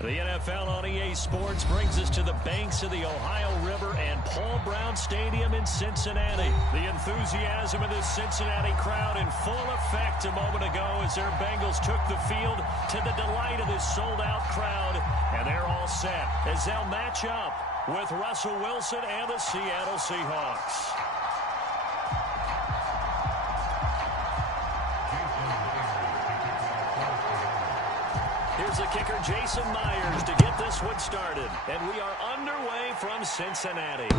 The NFL on EA Sports brings us to the banks of the Ohio River and Paul Brown Stadium in Cincinnati. The enthusiasm of this Cincinnati crowd in full effect a moment ago as their Bengals took the field to the delight of this sold-out crowd. And they're all set as they'll match up with Russell Wilson and the Seattle Seahawks. Here's the kicker, Jason Myers, to get this one started. And we are underway from Cincinnati.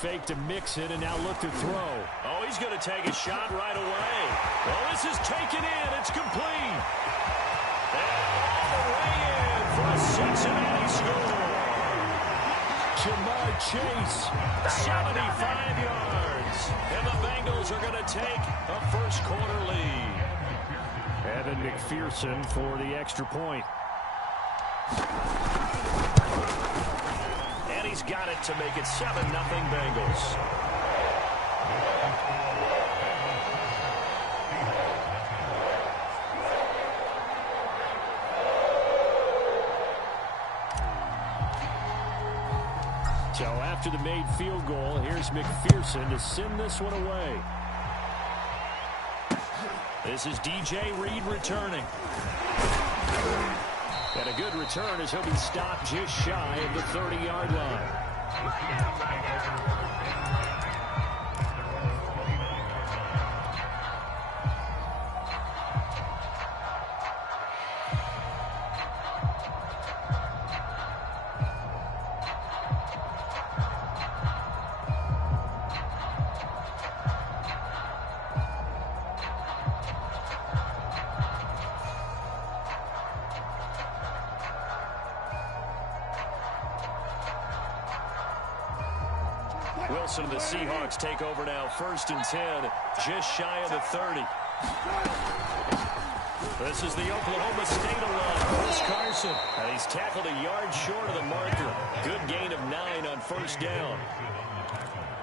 Fake to mix it and now look to throw. Oh, he's going to take a shot right away. Well, this is taken in. It's complete. And all the way in for a Cincinnati score. Jamar Chase, 75 yards. And the Bengals are going to take a first quarter lead. Evan McPherson for the extra point. He's got it to make it 7-0 Bengals. So after the made field goal, here's McPherson to send this one away. This is DJ Reed returning. And a good return as he'll be stopped just shy of the 30-yard line. Wilson and the Seahawks take over now, 1st and 10, just shy of the 30. This is the Oklahoma State line. Chris Carson. And he's tackled a yard short of the marker. Good gain of 9 on 1st down.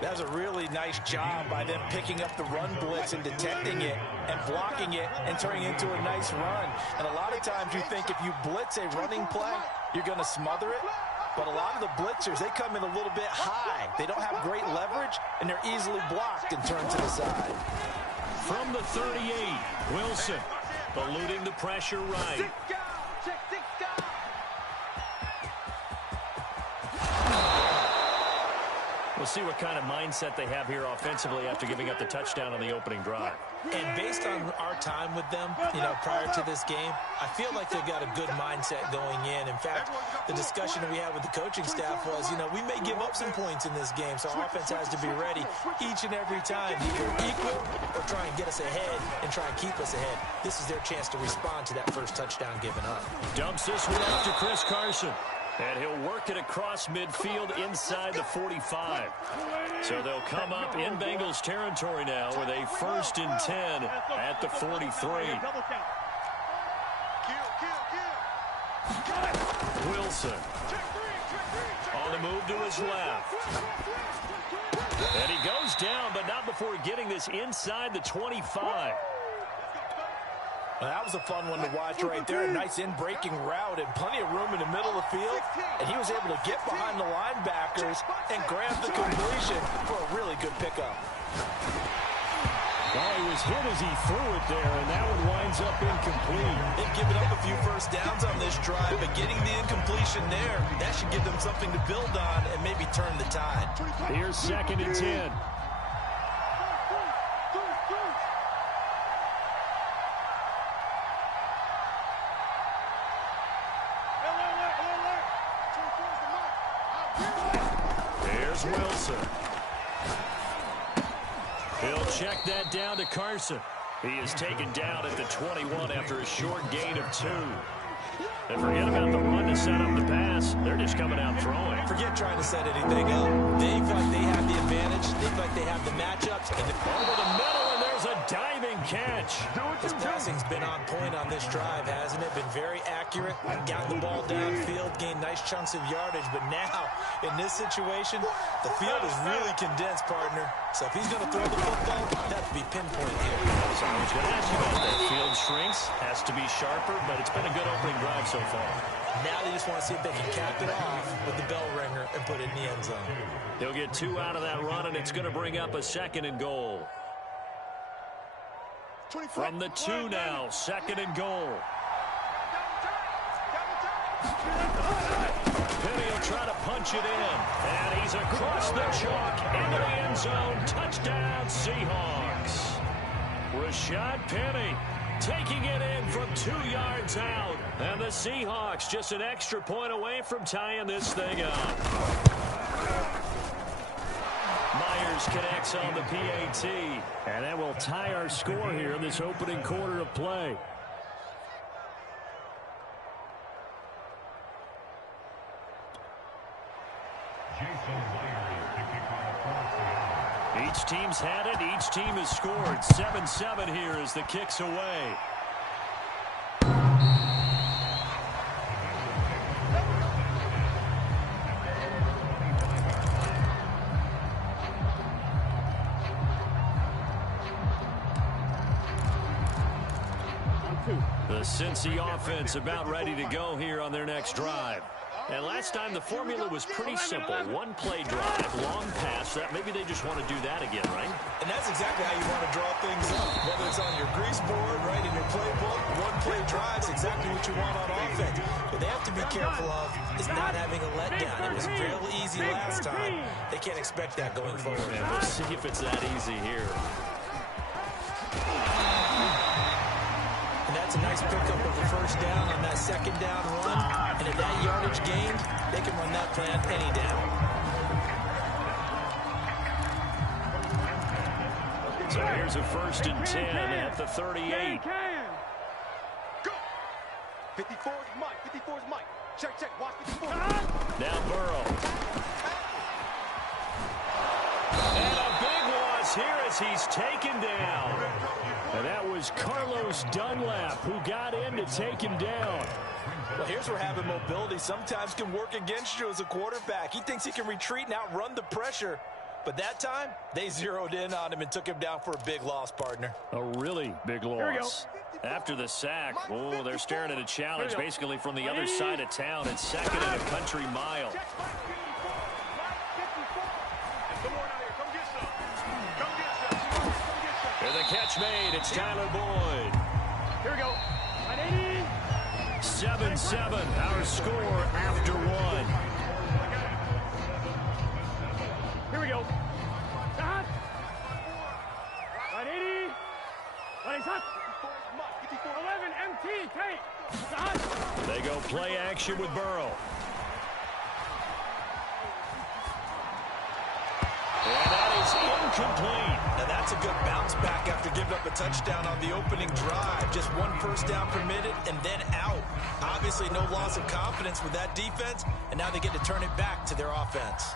That was a really nice job by them picking up the run blitz and detecting it and blocking it and turning it into a nice run. And a lot of times you think if you blitz a running play, you're going to smother it. But a lot of the blitzers, they come in a little bit high. They don't have great leverage, and they're easily blocked and turned to the side. From the 38, Wilson eluding the pressure right. We'll see what kind of mindset they have here offensively after giving up the touchdown on the opening drive. And based on our time with them, prior to this game, I feel like they've got a good mindset going in. In fact, the discussion that we had with the coaching staff was, we may give up some points in this game, so our offense has to be ready each and every time, either equal or try and get us ahead and try and keep us ahead. This is their chance to respond to that first touchdown given up. Dumps this one off to Chris Carson. And he'll work it across midfield inside the 45. So they'll come up in Bengals territory now with a 1st and 10 at the 43. Wilson on the move to his left. And he goes down, but not before getting this inside the 25. Well, that was a fun one to watch right there. A nice in-breaking route and plenty of room in the middle of the field. And he was able to get behind the linebackers and grab the completion for a really good pickup. Well, he was hit as he threw it there, and that one winds up incomplete. They've given up a few first downs on this drive, but getting the incompletion there, that should give them something to build on and maybe turn the tide. Here's 2nd and 10. Here's Wilson. He'll check that down to Carson. He is taken down at the 21 after a short gain of 2. And forget about the run to set up the pass. They're just coming out throwing. Forget trying to set anything up. They feel like they have the advantage. They feel like they have the matchups. And over the middle, and there's a diving catch. His passing's been on point on this drive, hasn't it? Been very accurate. Gotten the ball downfield, gained nice chunks of yardage. But now, in this situation, the field is really condensed, partner. So if he's going to throw the football, that would be pinpoint here. So I was going to ask you about that. Field shrinks, has to be sharper, but it's been a good opening drive so far. Now they just want to see if they can cap it off with the bell ringer and put it in the end zone. They'll get 2 out of that run, and it's going to bring up a 2nd and goal. From the 2 now, 2nd and goal. Penny will try to punch it in, and he's across the chalk into the end zone. Touchdown, Seahawks. Rashad Penny taking it in from 2 yards out. And the Seahawks just an extra point away from tying this thing up. Myers connects on the PAT. And that will tie our score here in this opening quarter of play. Each team's had it. Each team has scored. 7-7 here as the kick's away. The Cincy offense about ready to go here on their next drive. And last time the formula was pretty simple. 1-play drive, long pass. That maybe they just want to do that again, right? And that's exactly how you want to draw things up. Whether it's on your grease board, right, in your playbook, 1-play drives, exactly what you want on offense. What they have to be careful of is not having a letdown. It was fairly easy last time. They can't expect that going forward. And we'll see if it's that easy here. And that's a nice pickup of a first down on that 2nd down run. And if that yardage gained, they can run that plan any down. So here's a 1st and 10 at the 38. Go. 54 is Mike. 54 is Mike. Check, check. Watch 54. Now Burrow. And a big loss here as he's taken down. And that was Carlos Dunlap who got in to take him down. Well, here's where having mobility sometimes can work against you as a quarterback. He thinks he can retreat and outrun the pressure. But that time, they zeroed in on him and took him down for a big loss, partner. A really big loss. After the sack, oh, they're staring at a challenge basically from the other side of town. It's 2nd and a country mile. And the catch made. It's Tyler Boyd. Here we go. 7-7, our score after 1. Here we go. Stop. 180. 11 MT. Take. Stop. They go play action with Burrow. And that is incomplete. Now that's a good bounce back after giving up a touchdown on the opening drive. Just 1 first down permitted and then out. Obviously no loss of confidence with that defense, and now they get to turn it back to their offense.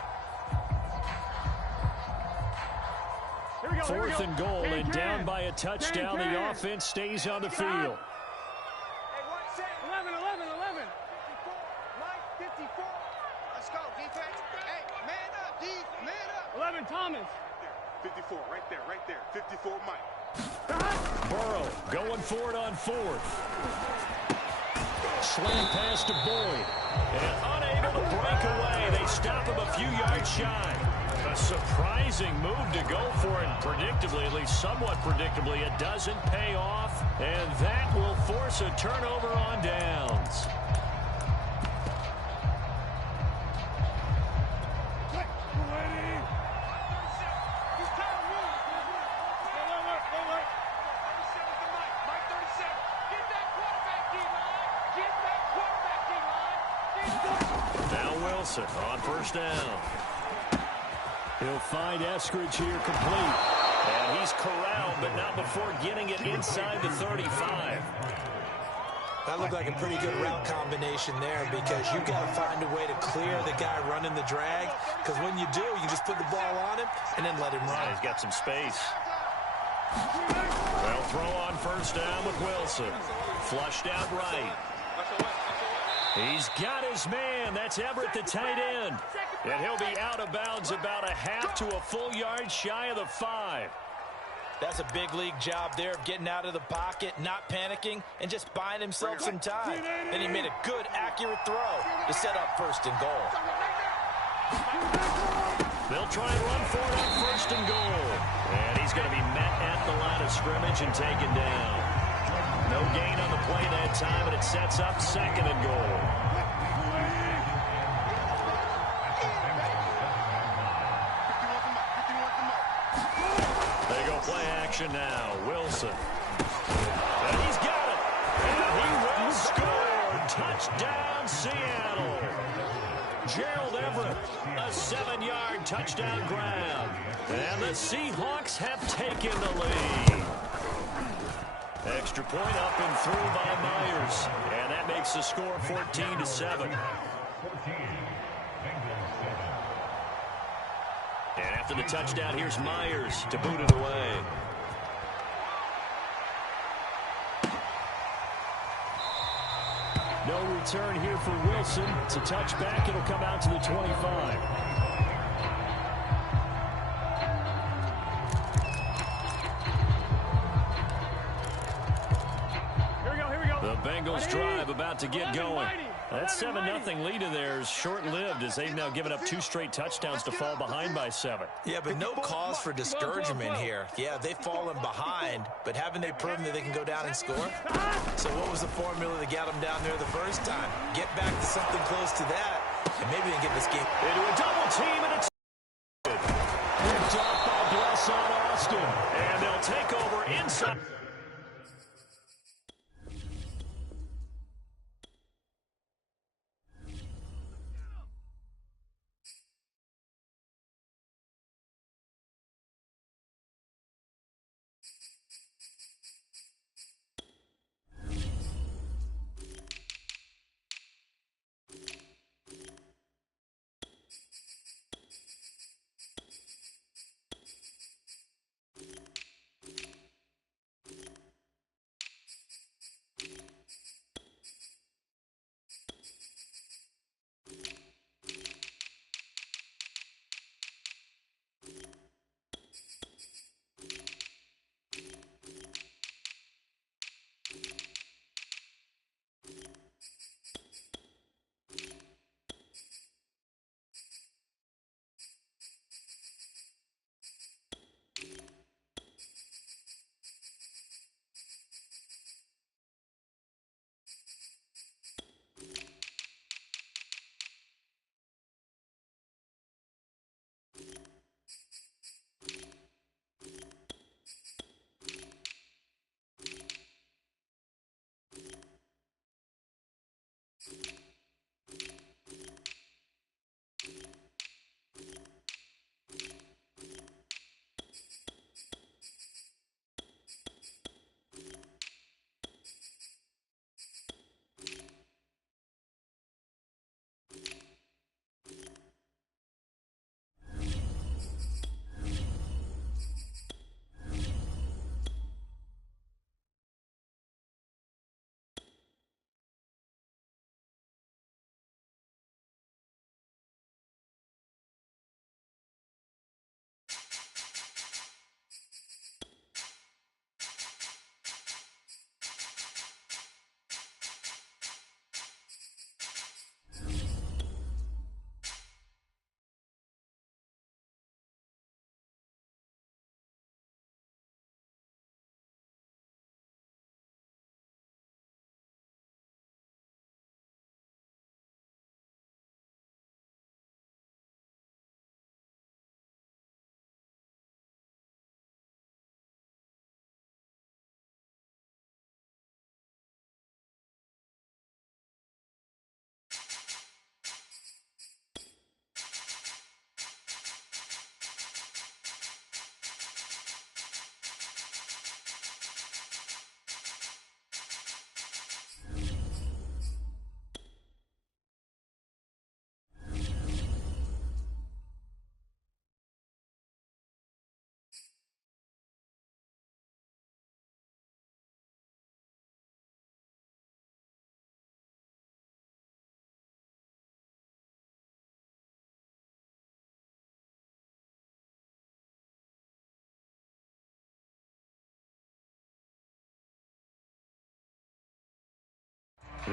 4th and goal, and down by a touchdown. The offense stays on the field. 11. 54. Mike, 54. Let's go, defense. Hey, man up, D. Man up. 11, Thomas. 54, right there. 54, Mike. Burrow going for it on 4th. Slant pass to Boyd. And unable to break away. They stop him a few yards shy. A surprising move to go for it. Predictably, at least somewhat predictably, it doesn't pay off. And that will force a turnover on downs. Wilson on first down. He'll find Eskridge here complete. And he's corralled, but not before getting it inside the 35. That looked like a pretty good route combination there because you've got to find a way to clear the guy running the drag, because when you do, you just put the ball on him and then let him run. Yeah, he's got some space. They'll throw on first down with Wilson. Flushed out right. He's got his man. That's Everett, the tight end. And he'll be out of bounds about a half to a full yard shy of the 5. That's a big league job there of getting out of the pocket, not panicking, and just buying himself some time. Then he made a good, accurate throw to set up first and goal. They'll try and run for it on first and goal. And he's going to be met at the line of scrimmage and taken down. No gain on the play that time, and it sets up second and goal. They go play action now. Wilson. And he's got it. And he will score. Touchdown, Seattle. Gerald Everett, a 7-yard touchdown grab. And the Seahawks have taken the lead. Extra point up and through by Myers. And that makes the score 14-7. And after the touchdown, here's Myers to boot it away. No return here for Wilson. It's a touchback. It'll come out to the 25. The Bengals drive about to get going. That 7-0 lead of theirs short-lived as they've now given up 2 straight touchdowns to fall behind by 7. Yeah, but no cause for discouragement here. Yeah, they've fallen behind, but haven't they proven that they can go down and score? So what was the formula that got them down there the first time? Get back to something close to that, and maybe they can get this game into a double team, and it's picked off by Bless on Austin. And they'll take over inside.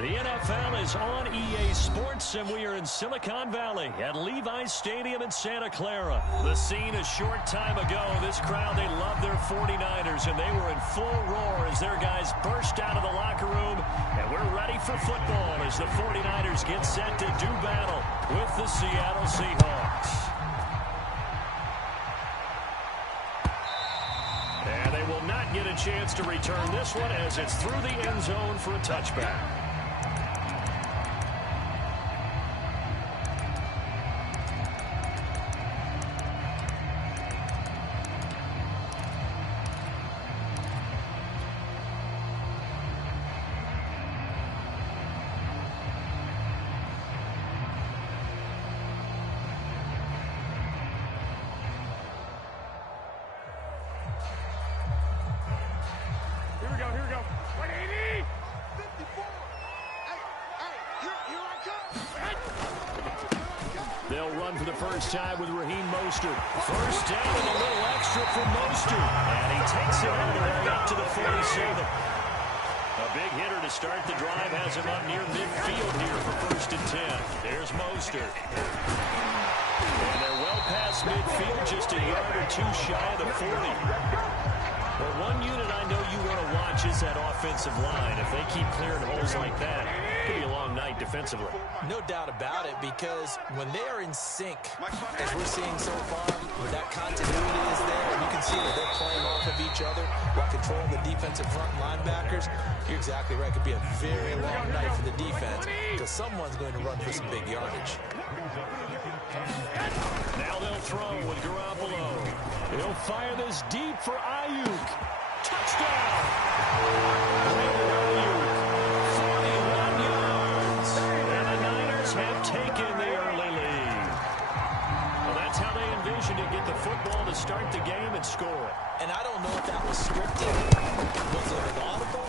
The NFL is on EA Sports, and we are in Silicon Valley at Levi's Stadium in Santa Clara. The scene a short time ago. This crowd, they love their 49ers, and they were in full roar as their guys burst out of the locker room. And we're ready for football as the 49ers get set to do battle with the Seattle Seahawks. And they will not get a chance to return this one as it's through the end zone for a touchback. Here we go. 180! 54! Here I come! They'll run for the first time with Raheem Mostert. First down and a little extra for Mostert. And he takes it all the way up to the 47. A big hitter to start the drive has him up near midfield here for 1st and 10. There's Mostert. And they're well past midfield, just a yard or two shy of the 40. Well, one unit I know you want to watch is that offensive line. If they keep clearing holes like that, it could be a long night defensively. No doubt about it, because when they are in sync, as we're seeing so far, where that continuity is there, and you can see that they're playing off of each other while controlling the defensive front linebackers, you're exactly right. It could be a very long night for the defense, because someone's going to run for some big yardage. Now they'll throw with Garoppolo. He'll fire this deep for Ayuk. Touchdown! Brandon Ayuk, 41 yards. And the Niners have taken the early lead. Well, that's how they envisioned to get the football to start the game and score it. And I don't know if that was scripted. Was it an audible?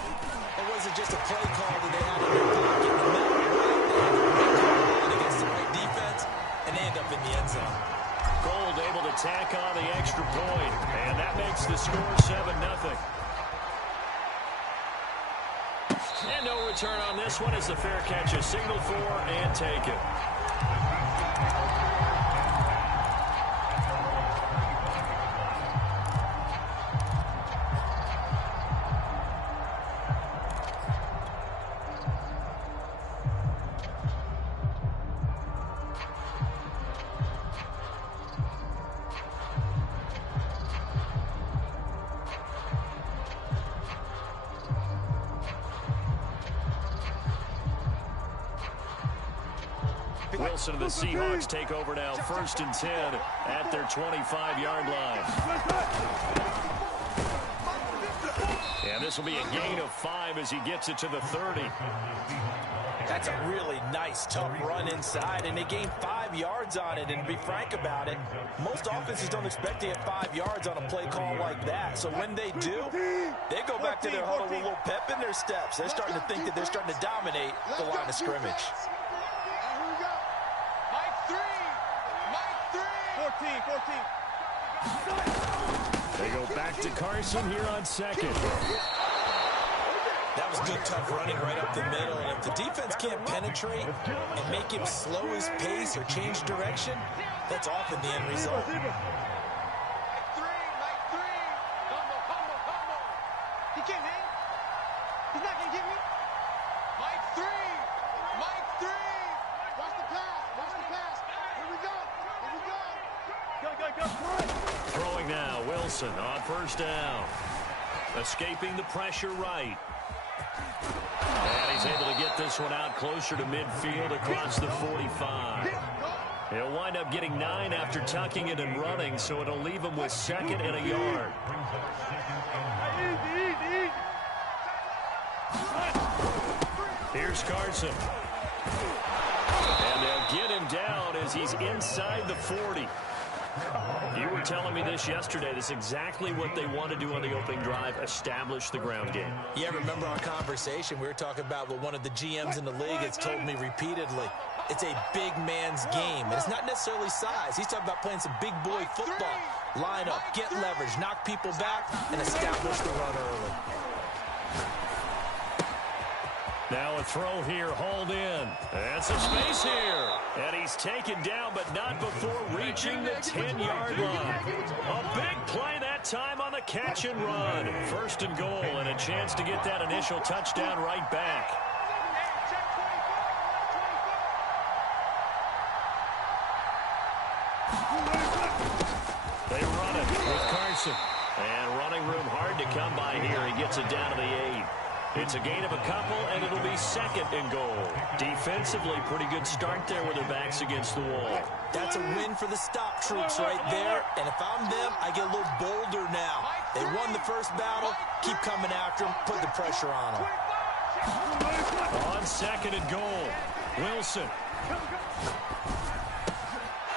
Or was it just a play call that they had in their pocket in the middle? They had the right call against the right defense, and they end up in the end zone. Gold able to tack on the extra point, and that makes the score 7-0. And no return on this one as the fair catch is signaled for and taken. Wilson and the Seahawks take over now, 1st and 10 at their 25-yard line. And this will be a gain of 5 as he gets it to the 30. That's a really nice, tough run inside, and they gain 5 yards on it. And to be frank about it, most offenses don't expect to get 5 yards on a play call like that. So when they do, they go back to their huddle with a little pep in their steps. They're starting to think that they're starting to dominate the line of scrimmage. 14. They go back to Carson here on 2nd. That was good, tough running right up the middle. And if the defense can't penetrate and make him slow his pace or change direction, that's often the end result. Mike 3. He can't hang. He's not going to get me. Mike 3. Watch the pass. Here we go. Go. Throwing now, Wilson on 1st down. Escaping the pressure right. And he's able to get this one out closer to midfield across the 45. He'll wind up getting 9 after tucking it and running, so it'll leave him with 2nd and a yard. Here's Carson. And they'll get him down as he's inside the 40. You were telling me this yesterday. This is exactly what they want to do on the opening drive, establish the ground game. Yeah, remember our conversation? We were talking about what one of the GMs in the league has told me repeatedly. It's a big man's game, and it's not necessarily size. He's talking about playing some big boy football. Line up, get leverage, knock people back, and establish the run early. Now a throw here, hauled in. And some space here. And he's taken down, but not before reaching the 10-yard line. A big play that time on the catch and run. First and goal, and a chance to get that initial touchdown right back. They run it with Carson. And running room hard to come by here. He gets it down to the 8. It's a gain of a couple, and it'll be second and goal. Defensively, pretty good start there with their backs against the wall. That's a win for the stop troops right there. And if I'm them, I get a little bolder now. They won the first battle. Keep coming after them. Put the pressure on them. On second and goal, Wilson.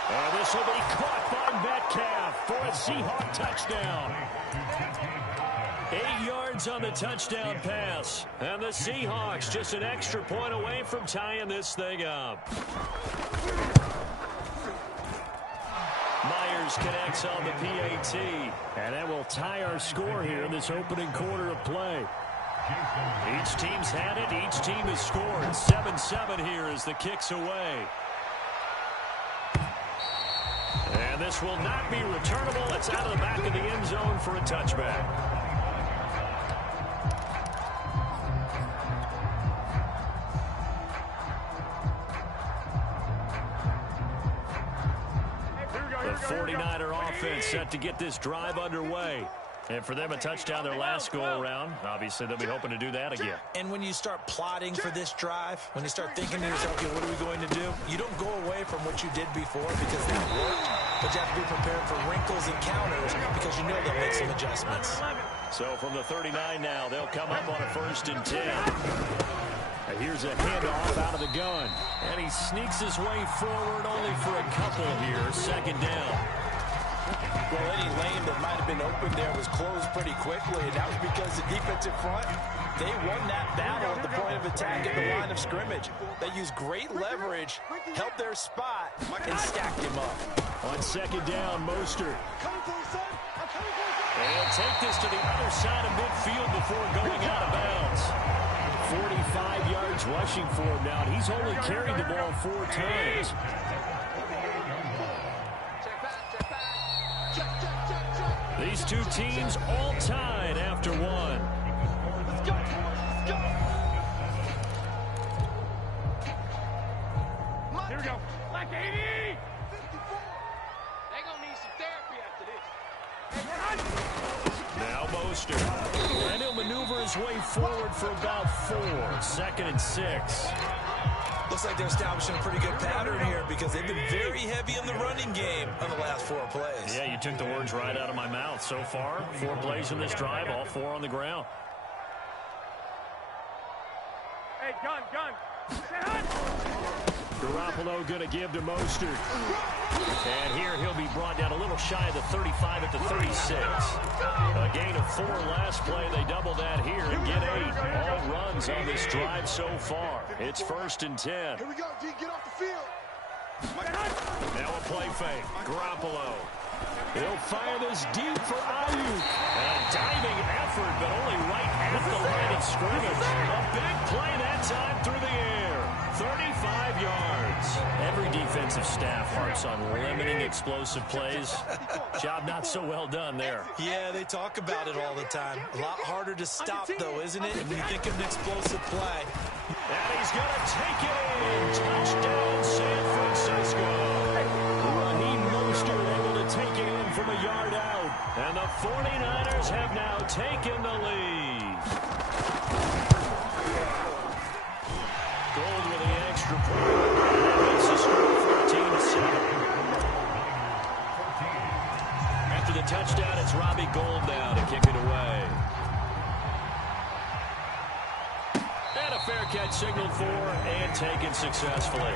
And this will be caught by Metcalf for a Seahawk touchdown. 8 yards on the touchdown pass. And the Seahawks just an extra point away from tying this thing up. Myers connects on the PAT. And that will tie our score here in this opening quarter of play. Each team's had it. Each team has scored. 7-7 here as the kick's away. And this will not be returnable. It's out of the back of the end zone for a touchback. The 49er offense set to get this drive underway. And for them, a touchdown their last go-around. Obviously, they'll be hoping to do that again. And when you start plotting for this drive, when you start thinking to yourself, okay, what are we going to do? You don't go away from what you did before because that worked. But you have to be prepared for wrinkles and counters because you know they'll make some adjustments. So from the 39 now, they'll come up on a 1st and 10. And here's a handoff out of the gun. And he sneaks his way forward only for a couple here. Second down. Well, any lane that might have been open there was closed pretty quickly, and that was because the defensive front, they won that battle at the point of attack at the line of scrimmage. They used great leverage, held their spot, and stacked him up. On second down, Mostert. And take this to the other side of midfield before going out of bounds. 45 yards rushing for him now, and he's only carried the ball 4 times. These two teams all tied after one. Let's go. Here we go. Like 80. 54. They gonna need some therapy after this. Now Mostert. And he'll maneuver his way forward for about 4. 2nd and 6. Looks like they're establishing a pretty good pattern here because they've been very heavy in the running game on the last 4 plays. Yeah, you took the words right out of my mouth. So far, 4 plays in this drive, all 4 on the ground. Hey, gun. Garoppolo going to give to Mostert. And here he'll be brought down a little shy of the 35 at the 36. A gain of 4 last play. They double that here and get 8. All runs on this drive so far. It's 1st and 10. Here we go, D. Get off the field. Now a play fake. Garoppolo. He'll fire this deep for Ayuk. A diving effort, but only right at the line of scrimmage. A big play that time through the air. 35 yards. Every defensive staff harps on limiting explosive plays. Job not so well done there. Yeah, they talk about it all the time. A lot harder to stop, though, isn't it? When you think of an explosive play. And he's going to take it in. Touchdown, San Francisco. Raheem Mostert able to take it in from a yard out. And the 49ers have now taken the lead. Gold with the extra point. Makes the score 14-7. After the touchdown, it's Robbie Gould now to kick it away. And a fair catch signaled for and taken successfully.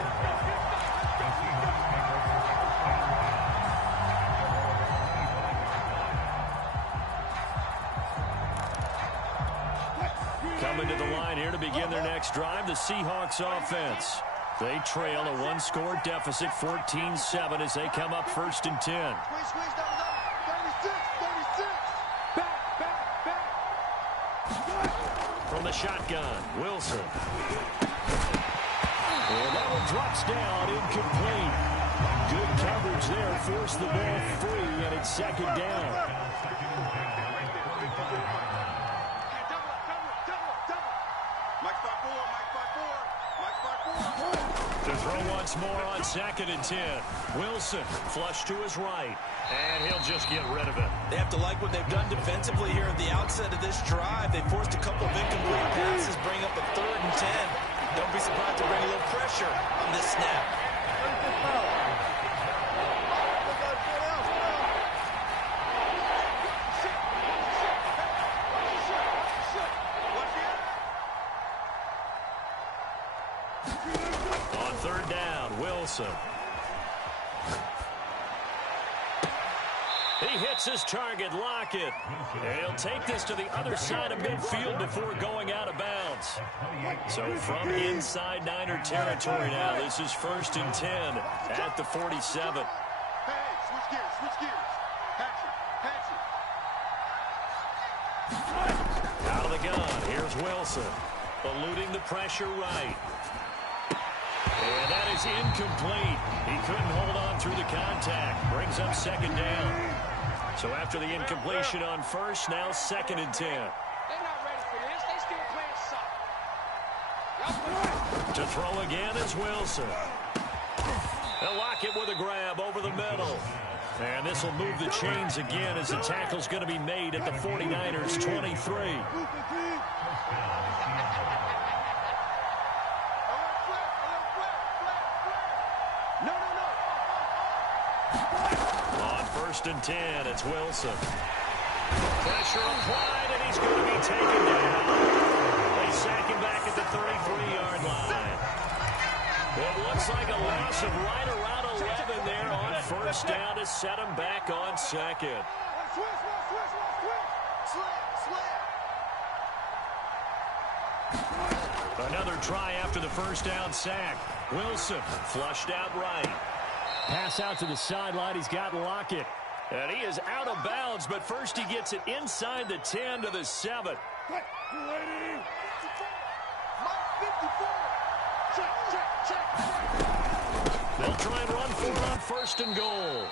Coming to the line here to begin their next drive, the Seahawks offense. They trail a 1-score deficit, 14-7, as they come up 1st and 10. Squeeze, double. 36. Back. From from the shotgun. Wilson. And that one drops down, incomplete. Good coverage there, forced the ball free, and it's second down. To throw once more on 2nd and 10. Wilson flush to his right, and he'll just get rid of it. They have to like what they've done defensively here at the outset of this drive. They forced a couple of incomplete passes, bring up a 3rd and 10. Don't be surprised to bring a little pressure on this snap. On 3rd down, Wilson. He hits his target, Lockett. And he'll take this to the other side of midfield before going out of bounds. So from inside Niner territory now, this is 1st and 10 at the 47. Hey, switch gears, switch gears. Out of the gun, here's Wilson. Eluding the pressure right. And that is incomplete. He couldn't hold on through the contact. Brings up 2nd down. So after the incompletion on 1st, now 2nd and 10. They're not ready for this. They still playing soccer. To throw again is Wilson. They'll lock it with a grab over the middle. And this will move the chains again as the tackle's going to be made at the 49ers 23. On 1st and 10, it's Wilson. Pressure applied, and he's going to be taken down. They sack him back at the 33-yard line. It looks like a loss of right around 11 there on 1st down to set him back on 2nd. Another try after the 1st down sack. Wilson flushed out right. Pass out to the sideline. He's got Lockett. And he is out of bounds, but first he gets it inside the 10 to the 7. They'll try and run for it on 1st and goal.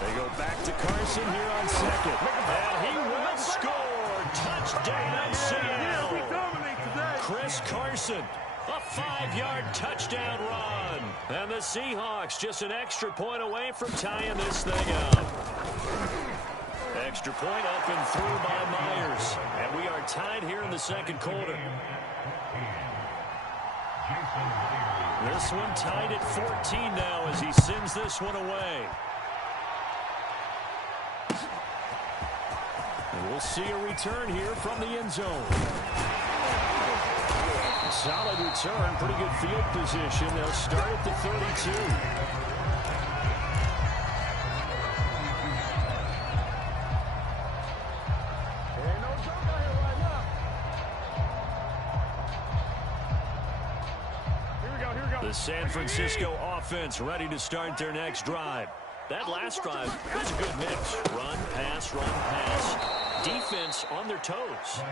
They go back to Carson here on 2nd. And he will score. Touchdown, Seattle. Chris Carson, a 5-yard touchdown run. And the Seahawks just an extra point away from tying this thing up. Extra point up and through by Myers. And we are tied here in the 2nd quarter. This one tied at 14 now as he sends this one away. And we'll see a return here from the end zone. Solid return, pretty good field position. They'll start at the 32. The San Francisco offense ready to start their next drive. That last drive was a good mix. Run, pass, defense on their toes.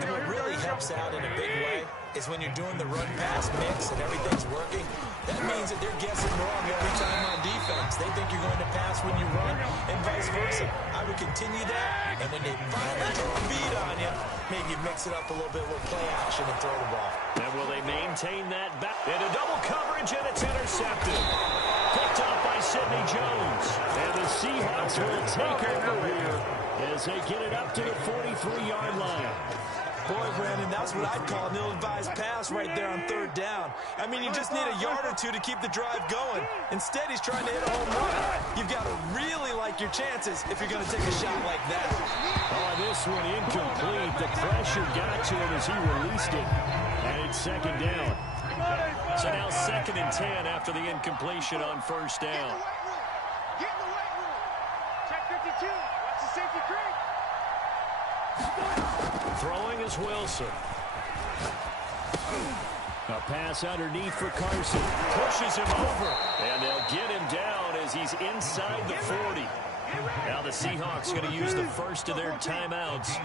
And what really helps out in a big way is when you're doing the run-pass mix and everything's working. That means that they're guessing wrong every time on defense. They think you're going to pass when you run and vice versa. I would continue that, and when they finally throw a beat on you, maybe mix it up a little bit with play action and throw the ball. And will they maintain that back? Into double coverage, and it's intercepted. Picked up by Sidney Jones. And the Seahawks will take over here as they get it up to the 43-yard line. Boy, Brandon, that's what I'd call an ill-advised pass right there on 3rd down. I mean, you just need a yard or two to keep the drive going. Instead, he's trying to hit a home run. You've got to really like your chances if you're going to take a shot like that. Oh, this one incomplete. The pressure got to him as he released it. And it's 2nd down. So now 2nd and 10 after the incompletion on 1st down. Get in the weight room. Check 52. Watch the safety creep. Throwing is Wilson. A pass underneath for Carson. Pushes him over. And they'll get him down as he's inside the 40. Now the Seahawks going to use the first of their timeouts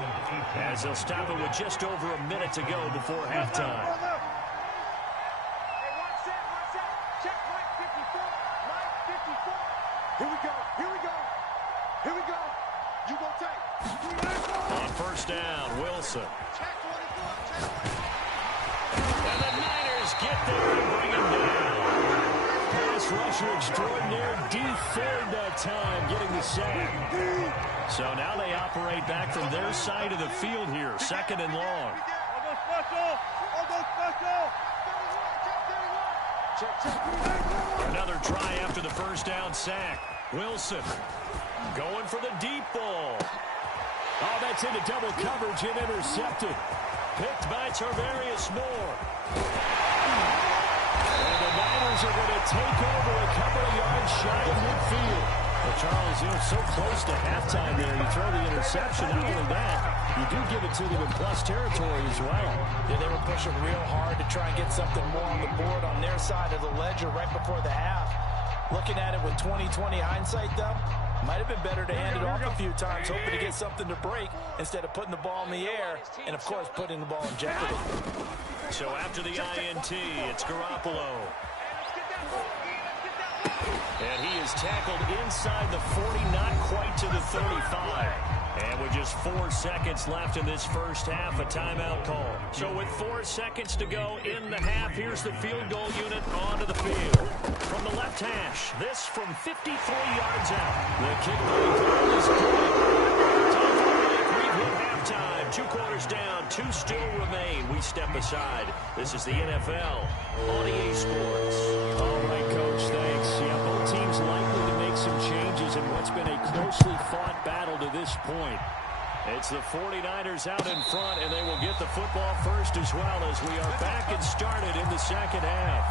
as they'll stop it with just over a minute to go before halftime. Check right 54. Right 54. Here we go. Here we go. Here we go. You go take. On first down, Wilson. Check 24. And the Niners get there and bring him down. Pass rusher extraordinaire, D-Ford that time, getting the sack. So now they operate back from their side of the field here, second and long. Another try after the first down sack. Wilson going for the deep ball. Oh, that's into double coverage and intercepted. Picked by Tarvarius Moore. And the Niners are going to take over a couple of yards shy of midfield. Well, Charles, so close to halftime there. You throw the interception. Not only that, you do give it to them in plus territory as well. Yeah, they were pushing real hard to try and get something more on the board on their side of the ledger right before the half. Looking at it with 20/20 hindsight, though, might have been better to hand it off a few times, hoping to get something to break instead of putting the ball in the air and, of course, putting the ball in jeopardy. So after the INT, it's Garoppolo. And he is tackled inside the 40, not quite to the 35. And with just 4 seconds left in this first half, a timeout call. So with 4 seconds to go in the half, here's the field goal unit onto the field. From the left hash, this from 53 yards out. The kick goal is good. Time for a break. We've hit halftime. 2 quarters down, 2 still remain. We step aside. This is the NFL on EA Sports. All right, Coach, thanks. Yeah, both teams likely to make some changes in what's been a closely fought battle to this point. It's the 49ers out in front, and they will get the football first as well as we are back and started in the second half.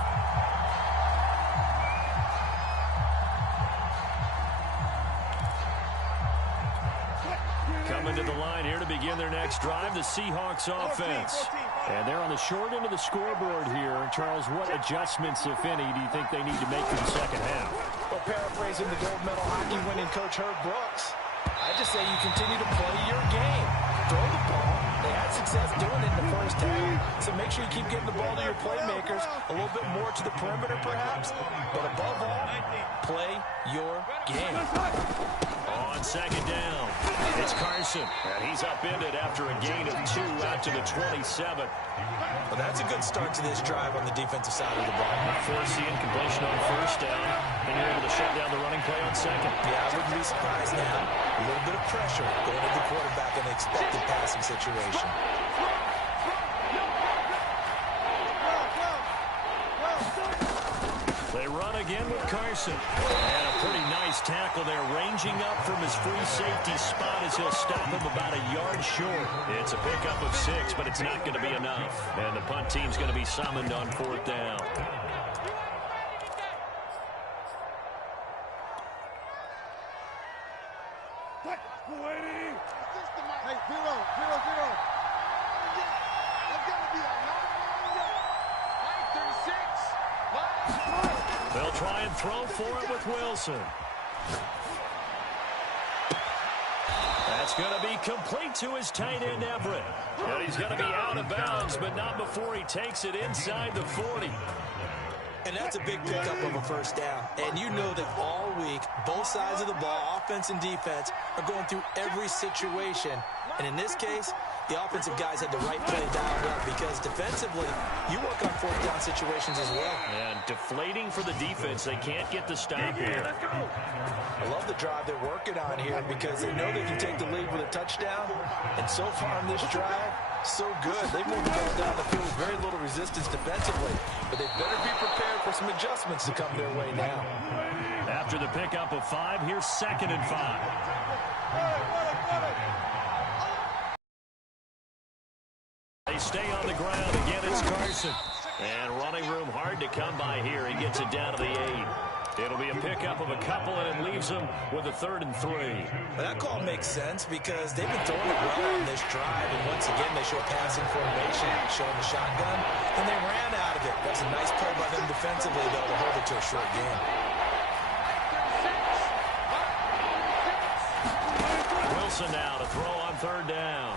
Coming to the line here to begin their next drive, the Seahawks offense. And they're on the short end of the scoreboard here. Charles, what adjustments, if any, do you think they need to make for the second half? Well, paraphrasing the gold medal hockey winning coach Herb Brooks, I just say you continue to play your game. Throw the ball. They had success doing it in the first half. So make sure you keep getting the ball to your playmakers, a little bit more to the perimeter perhaps. But above all, play your game. On second down, it's Carson. And he's upended after a gain of 2 out to the 27. Well, that's a good start to this drive on the defensive side of the ball. Force the incompletion on first down, and you're able to shut down the running play on second. Yeah, I wouldn't be surprised now. A little bit of pressure going to the quarterback in an expected passing situation. They run again with Carson. And a pretty nice tackle there, ranging up from his free safety spot as he'll stop him about a yard short. It's a pickup of 6, but it's not going to be enough. And the punt team's going to be summoned on 4th down. Hey, 0-0-0. That's got to be a long way. 36. They'll try and throw for it with Wilson. That's going to be complete to his tight end, Everett. And he's going to be out of bounds, but not before he takes it inside the 40. And that's a big pickup of a first down. And you know that all week, both sides of the ball, offense and defense, are going through every situation. And in this case, the offensive guys had the right play dialed up because defensively, you work on 4th down situations as well. And deflating for the defense. They can't get the stop here. I love the drive they're working on here because they know they can take the lead with a touchdown. And so far on this drive, so good. They've moved the ball down the field with very little resistance defensively. But they better be prepared for some adjustments to come their way now. After the pickup of 5, here's 2nd and 5. They stay on the ground. Again, it's Carson. And running room hard to come by here. He gets it down to the 8. It'll be a pickup of a couple, and it leaves them with a 3rd and 3. Well, that call makes sense because they've been throwing it well on this drive, and once again they show passing formation, showing the shotgun, and they ran out of it. That's a nice play by them defensively, though, to hold it to a short game. Wilson now to throw on 3rd down.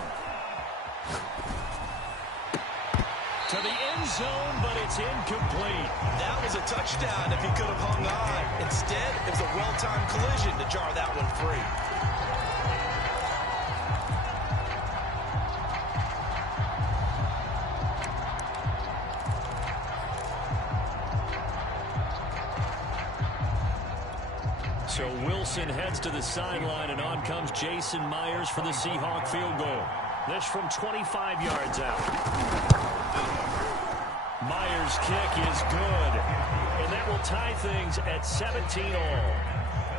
To the end zone, but it's incomplete. That was a touchdown if he could have hung on. Instead, it was a well-timed collision to jar that one free. So Wilson heads to the sideline, and on comes Jason Myers for the Seahawk field goal. This from 25 yards out. Myers' kick is good, and that will tie things at 17-all.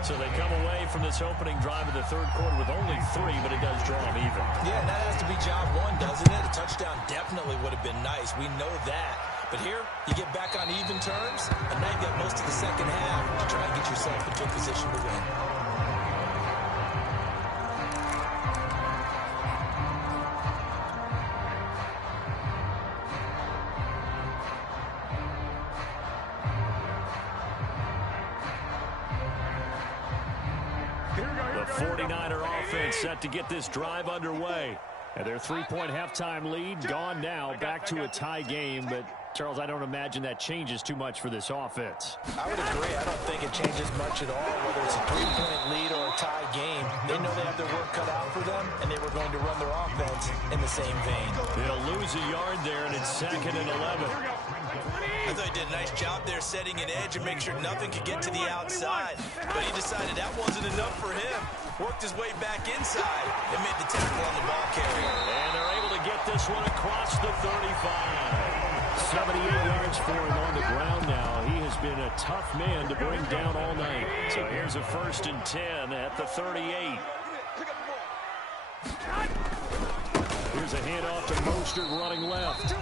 So they come away from this opening drive of the 3rd quarter with only 3, but it does draw them even. Yeah, and that has to be job 1, doesn't it? A touchdown definitely would have been nice. We know that. But here, you get back on even terms, and now you've got most of the second half to try and get yourself into a position to win. The 49er offense set to get this drive underway. And their 3-point halftime lead gone now, back to a tie game. But, Charles, I don't imagine that changes too much for this offense. I would agree. I don't think it changes much at all, whether it's a 3-point lead or a tie game. They know they have their work cut out for them, and they were going to run their offense in the same vein. They'll lose a yard there, and it's 2nd and 11. I thought he did a nice job there setting an edge and make sure nothing could get to the outside. But he decided that wasn't enough for him. Worked his way back inside and made the tackle on the ball carrier. And they're able to get this one across the 35. 78 yards for him on the ground now. He has been a tough man to bring down all night. So here's a 1st and 10 at the 38. Here's a handoff to Mostert running left.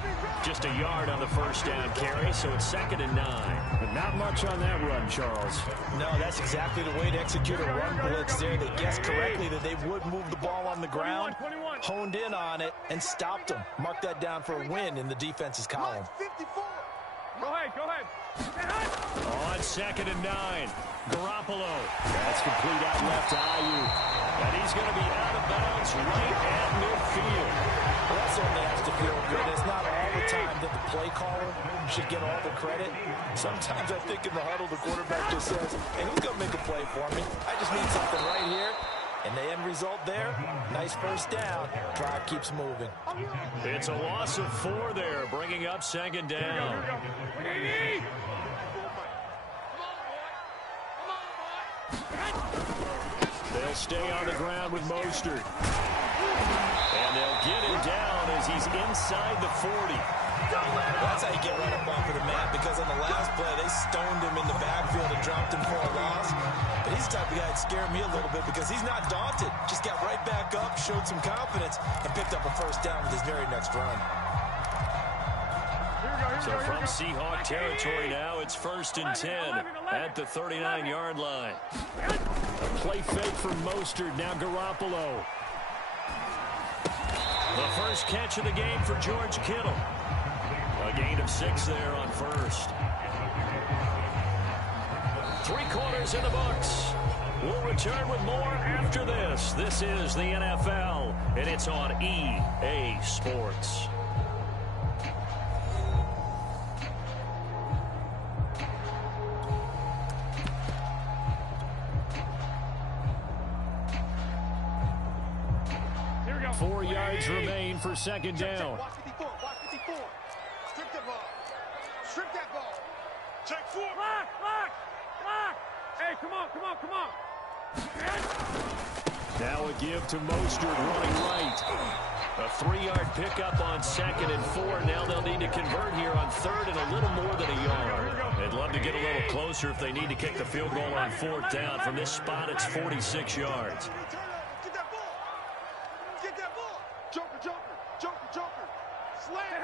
Just a yard on the 1st down carry, so it's 2nd and 9. But not much on that run, Charles. No, that's exactly the way to execute a run blitz there. They guessed correctly that they would move the ball on the ground, honed in on it, and stopped them. Mark that down for a win in the defense's column. Go ahead. On 2nd and 9, Garoppolo. That's complete out left to Ayuk. And he's going to be out of bounds right at midfield. Well, that certainly has to feel good. It's not all the time that the play caller should get all the credit. Sometimes I think in the huddle, the quarterback just says, hey, who's going to make a play for me? I just need something right here. And the end result there, nice 1st down. Drive keeps moving. It's a loss of 4 there, bringing up 2nd down. They'll stay on the ground with Mostert. And they'll get him down as he's inside the 40. That's how you get right up off of the mat, because on the last play, they stoned him in the backfield and dropped him for a loss. But he's the type of guy that scared me a little bit because he's not daunted. Just got right back up, showed some confidence, and picked up a 1st down with his very next run. So from Seahawk territory now, it's 1st and 10 at the 39-yard line. A play fake from Mostert, now Garoppolo. The first catch of the game for George Kittle. A gain of 6 there on 1st. 3 quarters in the books. We'll return with more after this. This is the NFL, and it's on EA Sports. Here we go. 4 yards remain for 2nd down. Watch 54. Strip that ball. Check 4. Lock. Hey, come on. Now a give to Mostert running right. A 3-yard pickup on 2nd and 4. Now they'll need to convert here on 3rd and a little more than a yard. They'd love to get a little closer if they need to kick the field goal on 4th down. From this spot, it's 46 yards. Get that ball. Joker. Slam.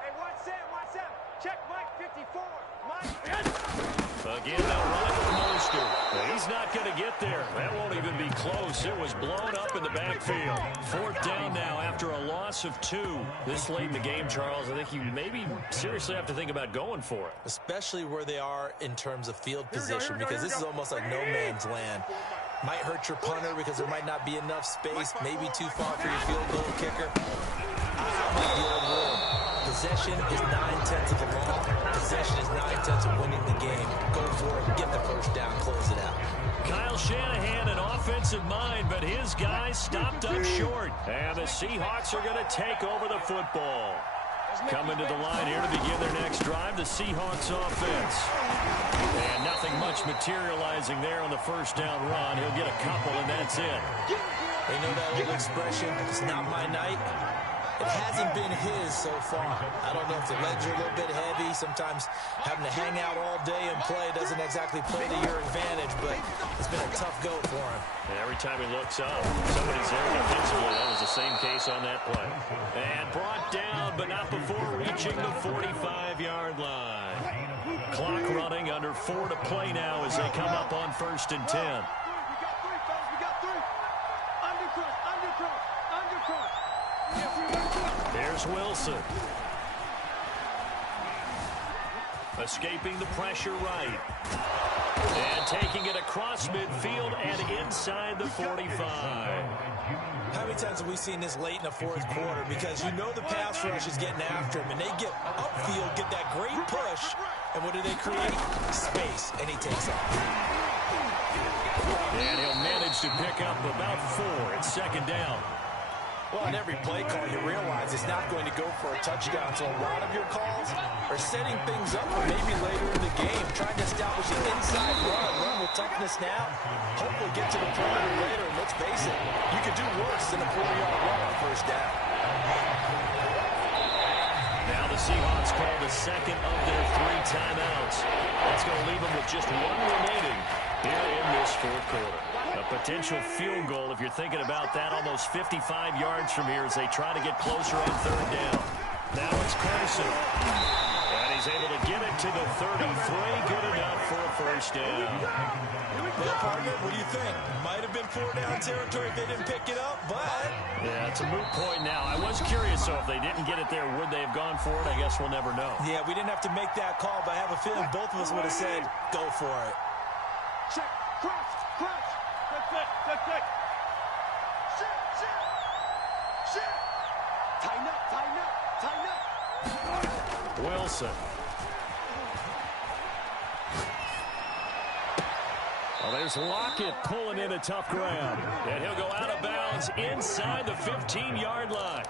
Hey, Hey, watch Sam. Check Mike 54. Mike. Again, they'll run it with Mostert. He's not going to get there. That won't even be close. It was blown up in the backfield. 4th down now after a loss of 2. This late in the game, Charles, I think you maybe seriously have to think about going for it. Especially where they are in terms of field position, because this is almost like no man's land. Might hurt your punter because there might not be enough space, maybe too far for your field goal kicker. I'm like the old rule. Possession is 9/10 of the law. Possession is 9/10 of winning the game. Go for it, get the first down, close it out. Kyle Shanahan, an offensive mind, but his guys stopped up short. And the Seahawks are going to take over the football. Coming to the line here to begin their next drive, the Seahawks offense. And nothing much materializing there on the first down run. He'll get a couple, and that's it. They know that old expression, it's not my night. It hasn't been his so far. I don't know if the legs are a little bit heavy. Sometimes having to hang out all day and play doesn't exactly play to your advantage, but it's been a tough go for him. And every time he looks up, somebody's there defensively. That was the same case on that play. And brought down, but not before reaching the 45-yard line. Clock running, under 4 to play now as they come up on 1st and 10. We got 3, fellas. We got 3. Undercross. There's Wilson. Escaping the pressure right. And taking it across midfield and inside the 45. How many times have we seen this late in the 4th quarter? Because you know the pass rush is getting after him, and they get upfield, get that great push, and what do they create? Space, and he takes off. And he'll manage to pick up about 4 at 2nd down. Well, on every play call, you realize it's not going to go for a touchdown. So a lot of your calls are setting things up for maybe later in the game, trying to establish an inside run with toughness now. Hopefully get to the perimeter later. And let's face it, you could do worse than a 40-yard run on 1st down. Now the Seahawks call the second of their 3 timeouts. That's going to leave them with just 1 remaining here in this 4th quarter. A potential field goal, if you're thinking about that, almost 55 yards from here as they try to get closer on 3rd down. Now it's Carson. And he's able to get it to the 33. Good enough for a 1st down. Well, partner, what do you think? Might have been 4-down territory if they didn't pick it up, but... Yeah, it's a moot point now. I was curious, so if they didn't get it there, would they have gone for it? I guess we'll never know. Yeah, we didn't have to make that call, but I have a feeling both of us would have said, go for it. Check. Cross. Good. Shit. Tighten up. Wilson. Well, there's Lockett pulling in a tough grab. And he'll go out of bounds inside the 15-yard line.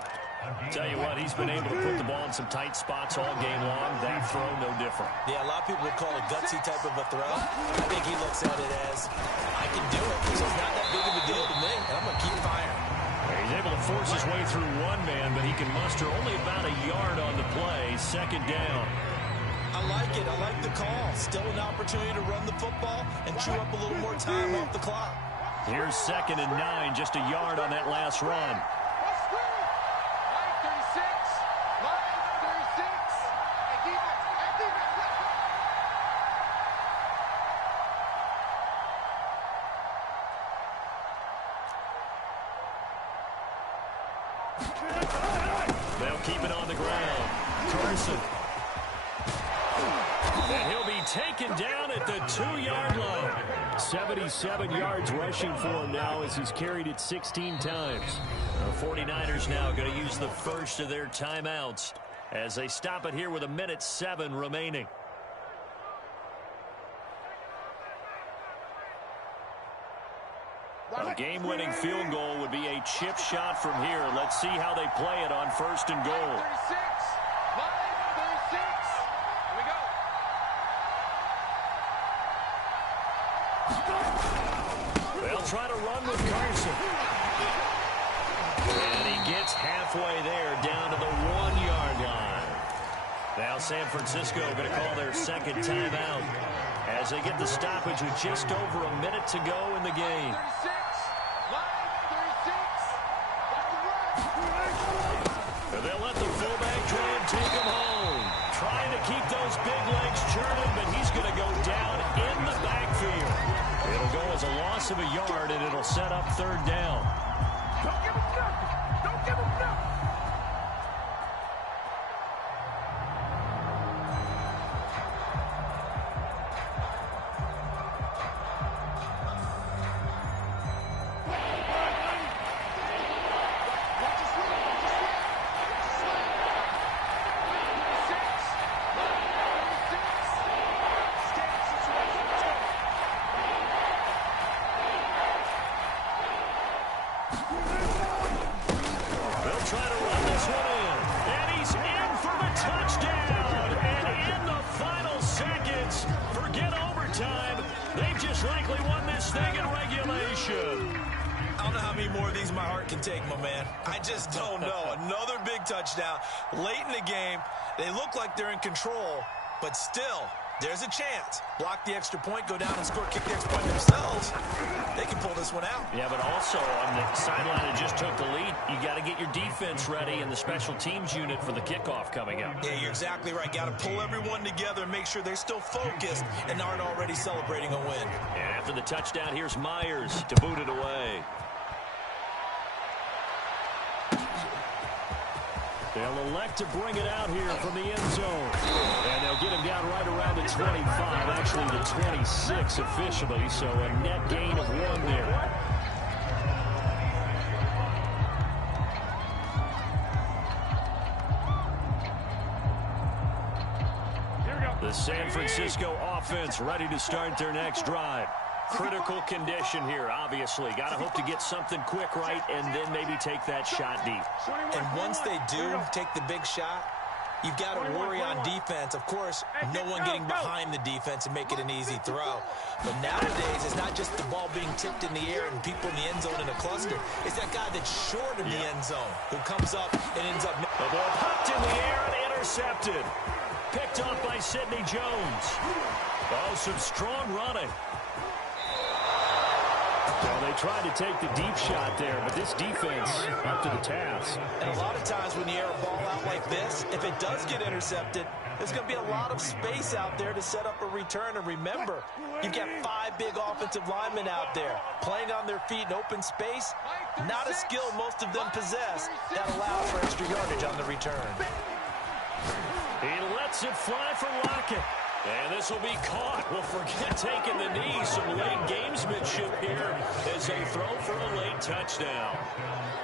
Tell you what, he's been able to put the ball in some tight spots all game long. That throw, no different. Yeah, a lot of people would call it gutsy type of a throw. I think he looks at it as, I can do it, so it's not that big of a deal to me, and I'm going to keep firing. He's able to force his way through 1 man, but he can muster only about a yard on the play. 2nd down. I like it. I like the call. Still an opportunity to run the football and chew up a little more time off the clock. Here's 2nd and 9, just a yard on that last run. They'll keep it on the ground. Carson. And he'll be taken down at the 2-yard line. 77 yards rushing for him now as he's carried it 16 times. The 49ers now going to use the first of their timeouts as they stop it here with 1:07 remaining. A game-winning field goal would be a chip shot from here. Let's see how they play it on 1st and goal. 36. Here we go. They'll try to run with Carson. And he gets halfway there, down to the 1-yard line. Now San Francisco going to call their 2nd timeout as they get the stoppage with just over a minute to go in the game. 36. They'll let the fullback try and take him home. Trying to keep those big legs churning, but he's going to go down in the backfield. It'll go as a loss of a yard, and it'll set up third down. Don't give him nothing. Don't give him nothing. Try to run this one in. And he's in for the touchdown. And in the final seconds, forget overtime. They've just likely won this thing in regulation. I don't know how many more of these my heart can take, my man. I just don't know. Another big touchdown late in the game. They look like they're in control, but still, there's a chance. Block the extra point, go down and score, kick the extra point themselves. They can pull this one out. Yeah, but also on the sideline that just took the lead, you got to get your defense ready and the special teams unit for the kickoff coming up. Yeah, you're exactly right. Got to pull everyone together and make sure they're still focused and aren't already celebrating a win. And after the touchdown, here's Myers to boot it away. They'll elect to bring it out here from the end zone. And they'll get him down right around the 25, actually the 26 officially, so a net gain of 1 there. The San Francisco offense ready to start their next drive. Critical condition here, obviously. Got to hope to get something quick right and then maybe take that shot deep. And once they do take the big shot, you've got to worry on defense. Of course, no one getting behind the defense and make it an easy throw. But nowadays, it's not just the ball being tipped in the air and people in the end zone in a cluster. It's that guy that's short of the end zone who comes up and ends up... The ball popped in the air and intercepted. Picked off by Sidney Jones. Oh, some strong running. Well, they tried to take the deep shot there, but this defense up to the task. And a lot of times when you air a ball out like this, if it does get intercepted, there's going to be a lot of space out there to set up a return. And remember, you've got 5 big offensive linemen out there playing on their feet in open space. Not a skill most of them possess that allows for extra yardage on the return. He lets it fly for Lockett. And this will be caught. Well, forget taking the knee. Some late gamesmanship here as they throw for a late touchdown.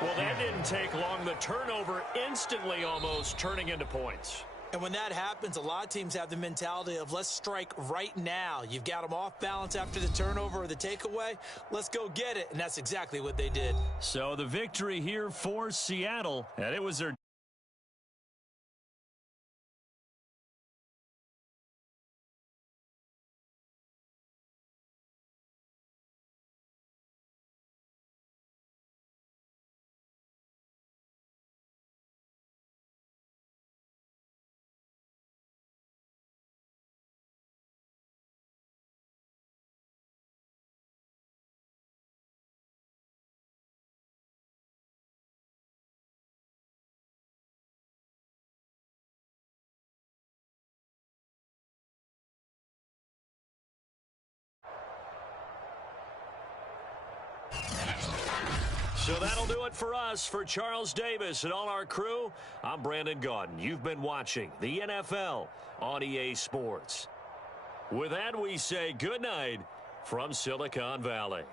Well, that didn't take long. The turnover instantly almost turning into points. And when that happens, a lot of teams have the mentality of let's strike right now. You've got them off balance after the turnover or the takeaway. Let's go get it. And that's exactly what they did. So the victory here for Seattle, and it was their So that'll do it for us. For Charles Davis and all our crew, I'm Brandon Gaudin. You've been watching the NFL on EA Sports. With that, we say good night from Silicon Valley.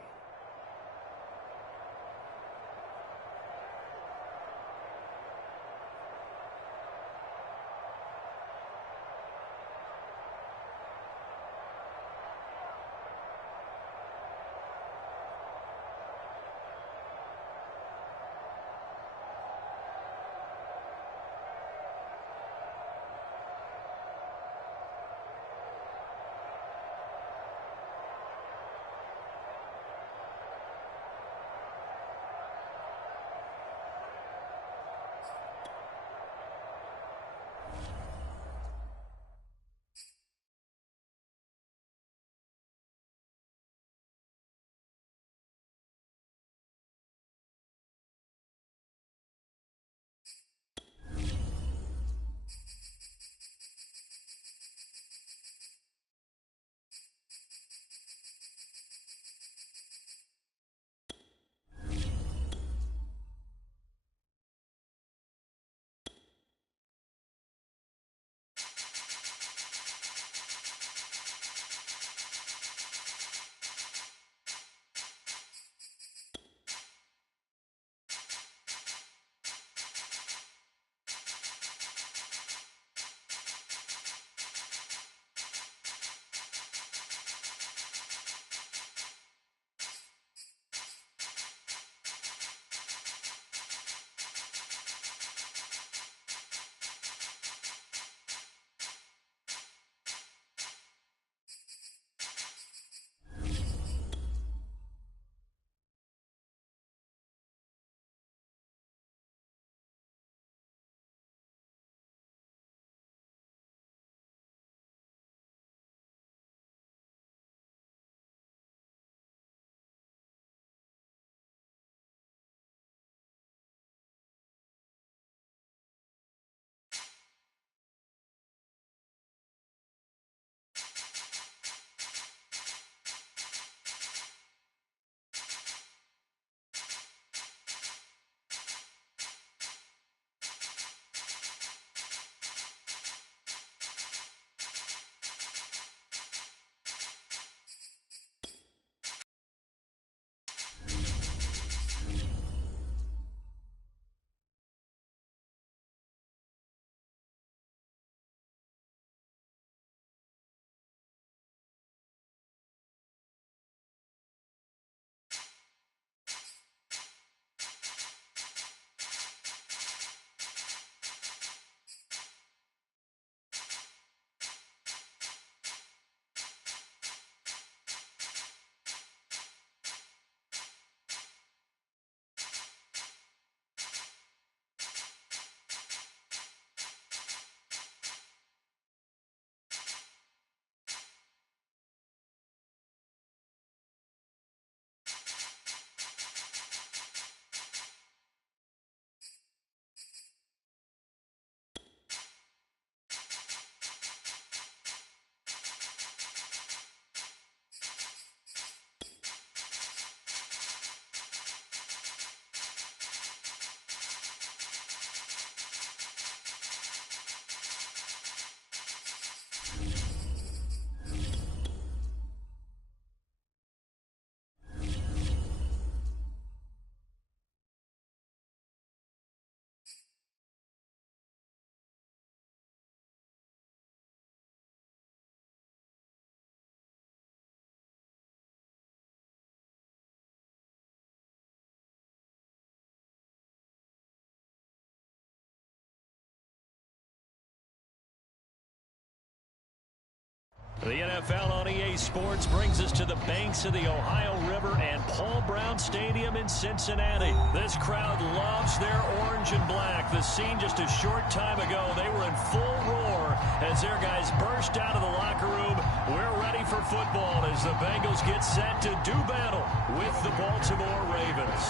The NFL on EA Sports brings us to the banks of the Ohio River and Paul Brown Stadium in Cincinnati. This crowd loves their orange and black. The scene just a short time ago, they were in full roar as their guys burst out of the locker room. We're ready for football as the Bengals get set to do battle with the Baltimore Ravens.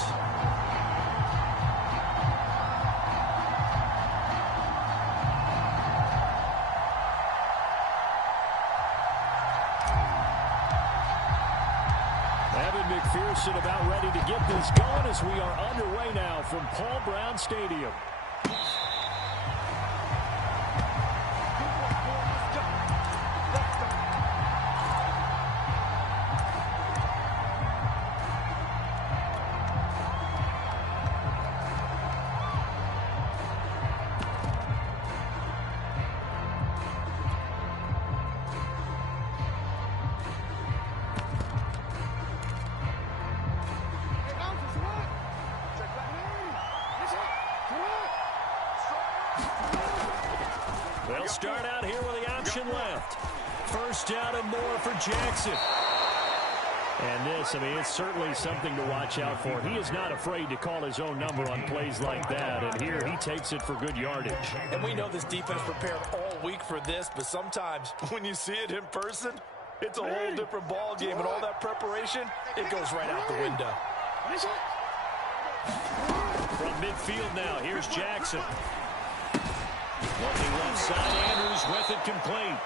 McPherson about ready to get this going as we are underway now from Paul Brown Stadium. They'll start out here with the option left. First down and more for Jackson. And this, I mean, it's certainly something to watch out for. He is not afraid to call his own number on plays like that. And here he takes it for good yardage. And we know this defense prepared all week for this, but sometimes when you see it in person, it's a whole different ball game. And all that preparation, it goes right out the window. From midfield now, here's Jackson. Looking left side, Andrews with it complete.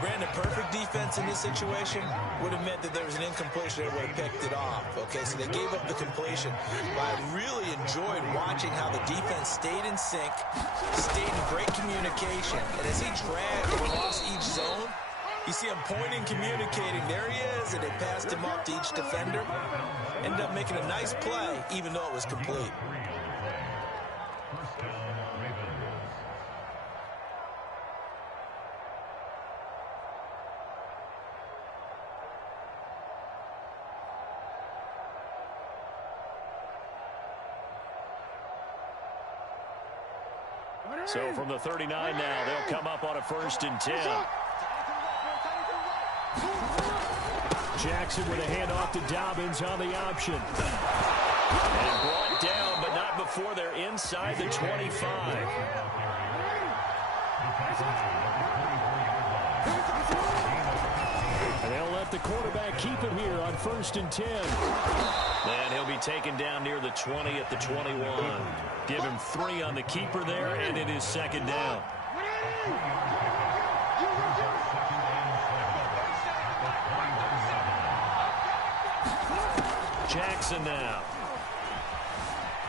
Brandon, perfect defense in this situation would have meant that there was an incompletion that would have picked it off. Okay, so they gave up the completion. But I really enjoyed watching how the defense stayed in sync, stayed in great communication. And as he dragged across each zone, you see him pointing, communicating. There he is, and they passed him off to each defender. Ended up making a nice play, even though it was complete. So from the 39 now, they'll come up on a 1st and 10. Jackson with a handoff to Dobbins on the option. And brought down, but not before they're inside the 25. And they'll let the quarterback keep it here on 1st and 10. And he'll be taken down near the 20 at the 21. Give him 3 on the keeper there, and it is 2nd down. Jackson now.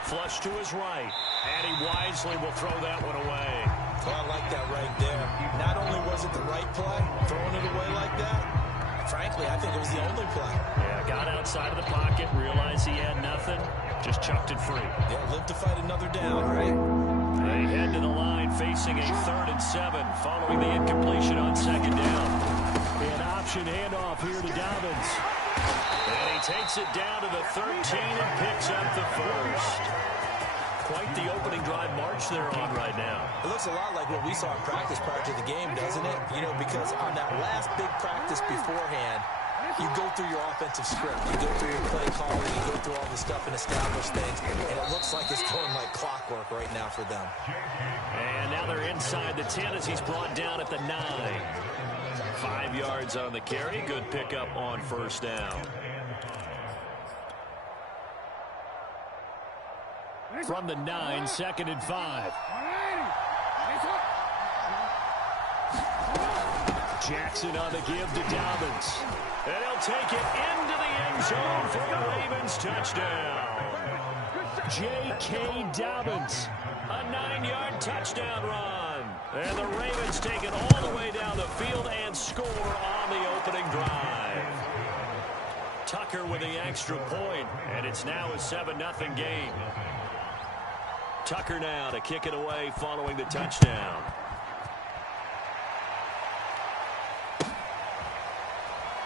Flush to his right. And he wisely will throw that one away. Well, I like that right there. Not only was it the right play, throwing it away like that, frankly, I think it was the only play. Yeah, got outside of the pocket, realized he had nothing, just chucked it free. Yeah, live to fight another down, right? They head to the line facing a 3rd and 7 following the incompletion on 2nd down. An option handoff here to Dobbins. And he takes it down to the 13 and picks up the 1st. Quite the opening drive march they're on right now. It looks a lot like what we saw in practice prior to the game, doesn't it? You know, because on that last big practice beforehand, you go through your offensive script, you go through your play calling, you go through all the stuff and establish things, and it looks like it's going like clockwork right now for them. And now they're inside the 10 as he's brought down at the 9. 5 yards on the carry. Good pickup on 1st down. From the 9, 2nd and 5. Jackson on the give to Dobbins. And he'll take it into the end zone for the Ravens touchdown. J.K. Dobbins, a 9-yard touchdown run. And the Ravens take it all the way down the field and score on the opening drive. Tucker with the extra point, and it's now a 7-0 game. Tucker now to kick it away following the touchdown.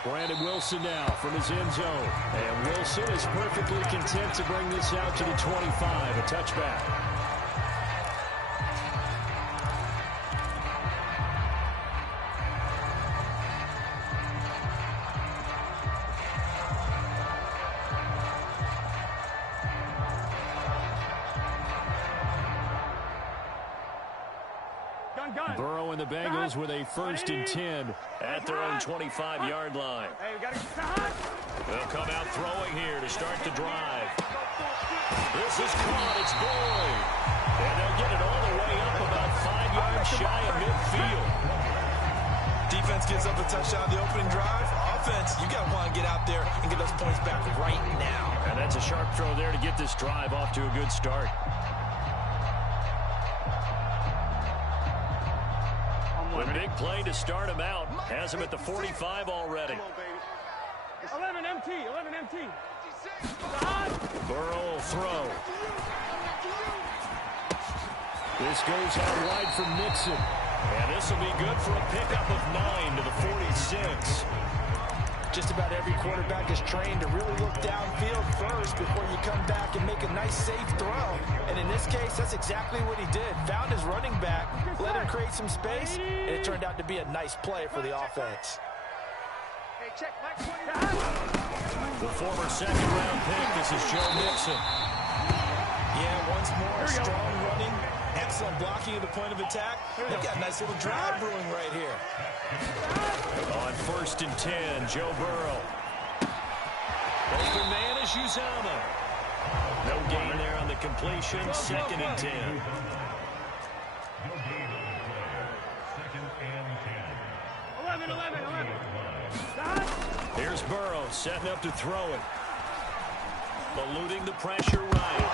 Brandon Wilson now from his end zone. And Wilson is perfectly content to bring this out to the 25, a touchback. Burrow and the Bengals with a 1st and 10 at their own 25-yard line. They'll come out throwing here to start the drive. This is caught. It's Boyd. And they'll get it all the way up about 5 yards shy of midfield. Defense gives up a touchdown the opening drive. Offense, you got to want to get out there and get those points back right now. And that's a sharp throw there to get this drive off to a good start. A big play to start him out. Has him at the 45 already. 11 MT, 11 MT. Burrow will throw. This goes out wide from Nixon. And this will be good for a pickup of 9 to the 46. Just about every quarterback is trained to really look downfield first before you come back and make a nice, safe throw. And in this case, that's exactly what he did. Found his running back, let him create some space, and it turned out to be a nice play for the offense. The former second-round pick, this is Joe Mixon. Yeah, once more, strong running, excellent blocking at the point of attack. They've got a nice little drive brewing right here. On 1st and 10, Joe Burrow. Open man is Uzama. No gain there on the completion, 2nd and 10. 11. Here's Burrow setting up to throw it. Eluding the pressure right.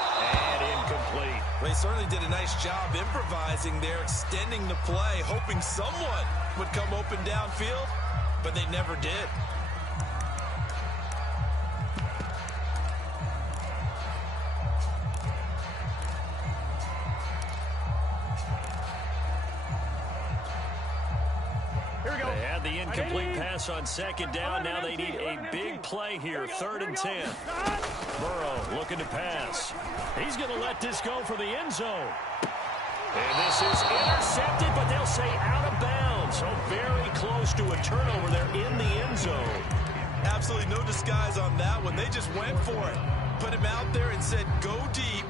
And incomplete. They certainly did a nice job improvising there, extending the play, hoping someone would come open downfield, but they never did. They had the incomplete pass on 2nd down. Now they need a big play here, 3rd and 10. Burrow looking to pass. He's going to let this go for the end zone. And this is intercepted, but they'll say out of bounds. So very close to a turnover there in the end zone. Absolutely no disguise on that one. They just went for it. Put him out there and said, go deep.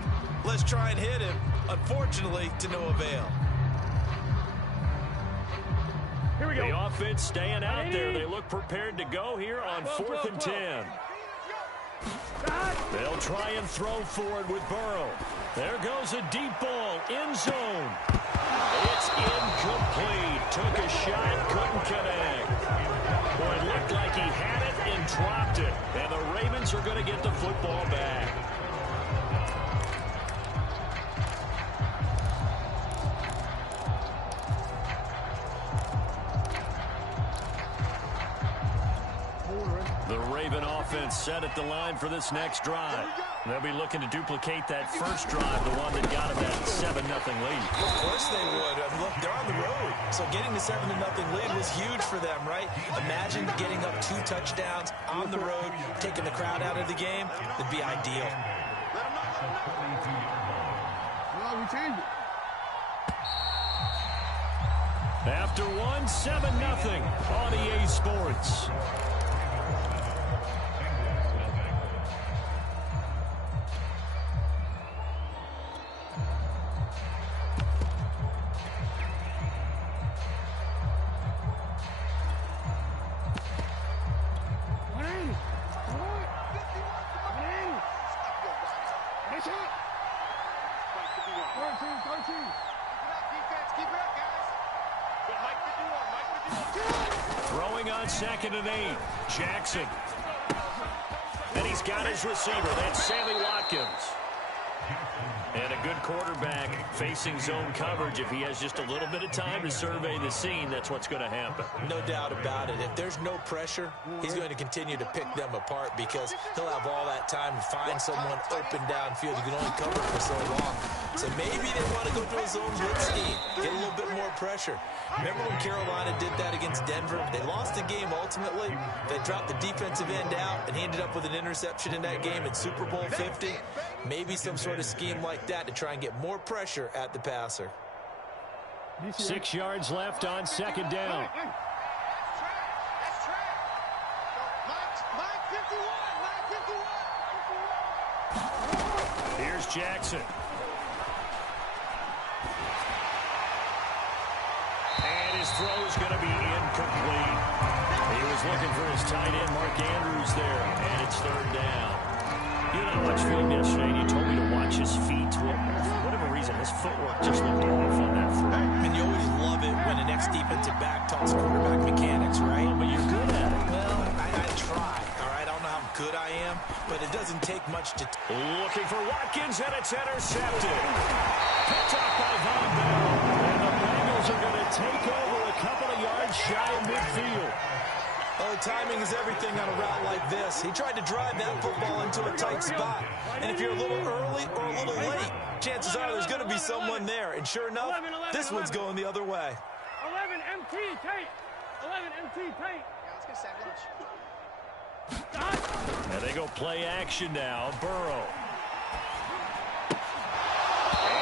Let's try and hit him. Unfortunately, to no avail. Here we go. The offense staying out there. They look prepared to go here on 4th and 10. They'll try and throw forward with Burrow. There goes a deep ball, end zone. It's incomplete. Took a shot, couldn't connect. Boy, it looked like he had it and dropped it. And the Ravens are going to get the football back. The Raven offense set at the line for this next drive. They'll be looking to duplicate that first drive, the one that got them that 7-0 lead. Of course they would. Look, they're on the road. So getting the 7-0 lead was huge for them, right? Imagine getting up 2 touchdowns on the road, taking the crowd out of the game. It'd be ideal. After one, 7-0 on EA Sports. Throwing on 2nd and 8. Jackson. And he's got his receiver. That's Sammy Watkins. And a good quarterback facing zone coverage. If he has just a little bit of time to survey the scene, that's what's going to happen. No doubt about it. If there's no pressure, he's going to continue to pick them apart because he'll have all that time to find someone open downfield. You can only cover for so long. So maybe they want to go to a zone blitz scheme, get a little bit more pressure. Remember when Carolina did that against Denver? They lost the game ultimately. They dropped the defensive end out, and he ended up with an interception in that game in Super Bowl 50. Maybe some sort of scheme like that to try and get more pressure at the passer. 6 yards left on 2nd down. Here's Jackson. his throw is going to be incomplete. He was looking for his tight end, Mark Andrews, there, and it's third down. You know, I watched film yesterday, and you told me to watch his feet. Well, for whatever reason, his footwork just looked off on that throw. And you always love it when the next defensive back talks quarterback mechanics, right? Well, but you're good at it. Well, I try, all right? I don't know how good I am, but it doesn't take much to... Looking for Watkins, and it's intercepted. Picked off by Von Bell. And the Bengals are going to take over a couple of yards shy of midfield. Oh, timing is everything on a route like this. He tried to drive that football into a tight spot. And if you're a little early or a little late, chances are there's going to be someone there. And sure enough, this one's going the other way. 11 MT tape. 11 MT tape. Yeah, let's get sack lunch. And they go play action now. Burrow.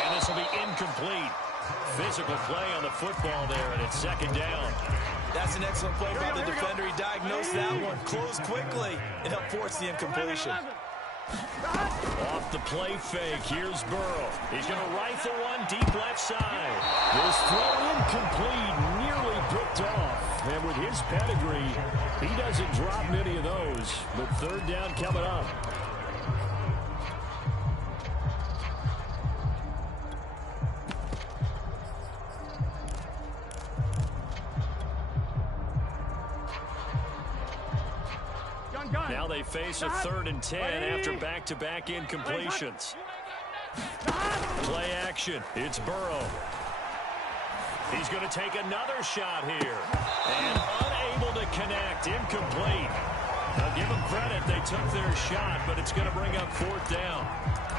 And this will be incomplete. Physical play on the football there, and it's second down. That's an excellent play by the defender. He diagnosed that one, closed quickly, and helped force the incompletion. Off the play fake, here's Burrow. He's going to rifle one deep left side. This throw incomplete, nearly picked off. And with his pedigree, he doesn't drop many of those. But third down coming up. Now they face a 3rd and 10 after back-to-back incompletions. Play action. It's Burrow. He's going to take another shot here. And unable to connect. Incomplete. Now give them credit. They took their shot, but it's going to bring up 4th down.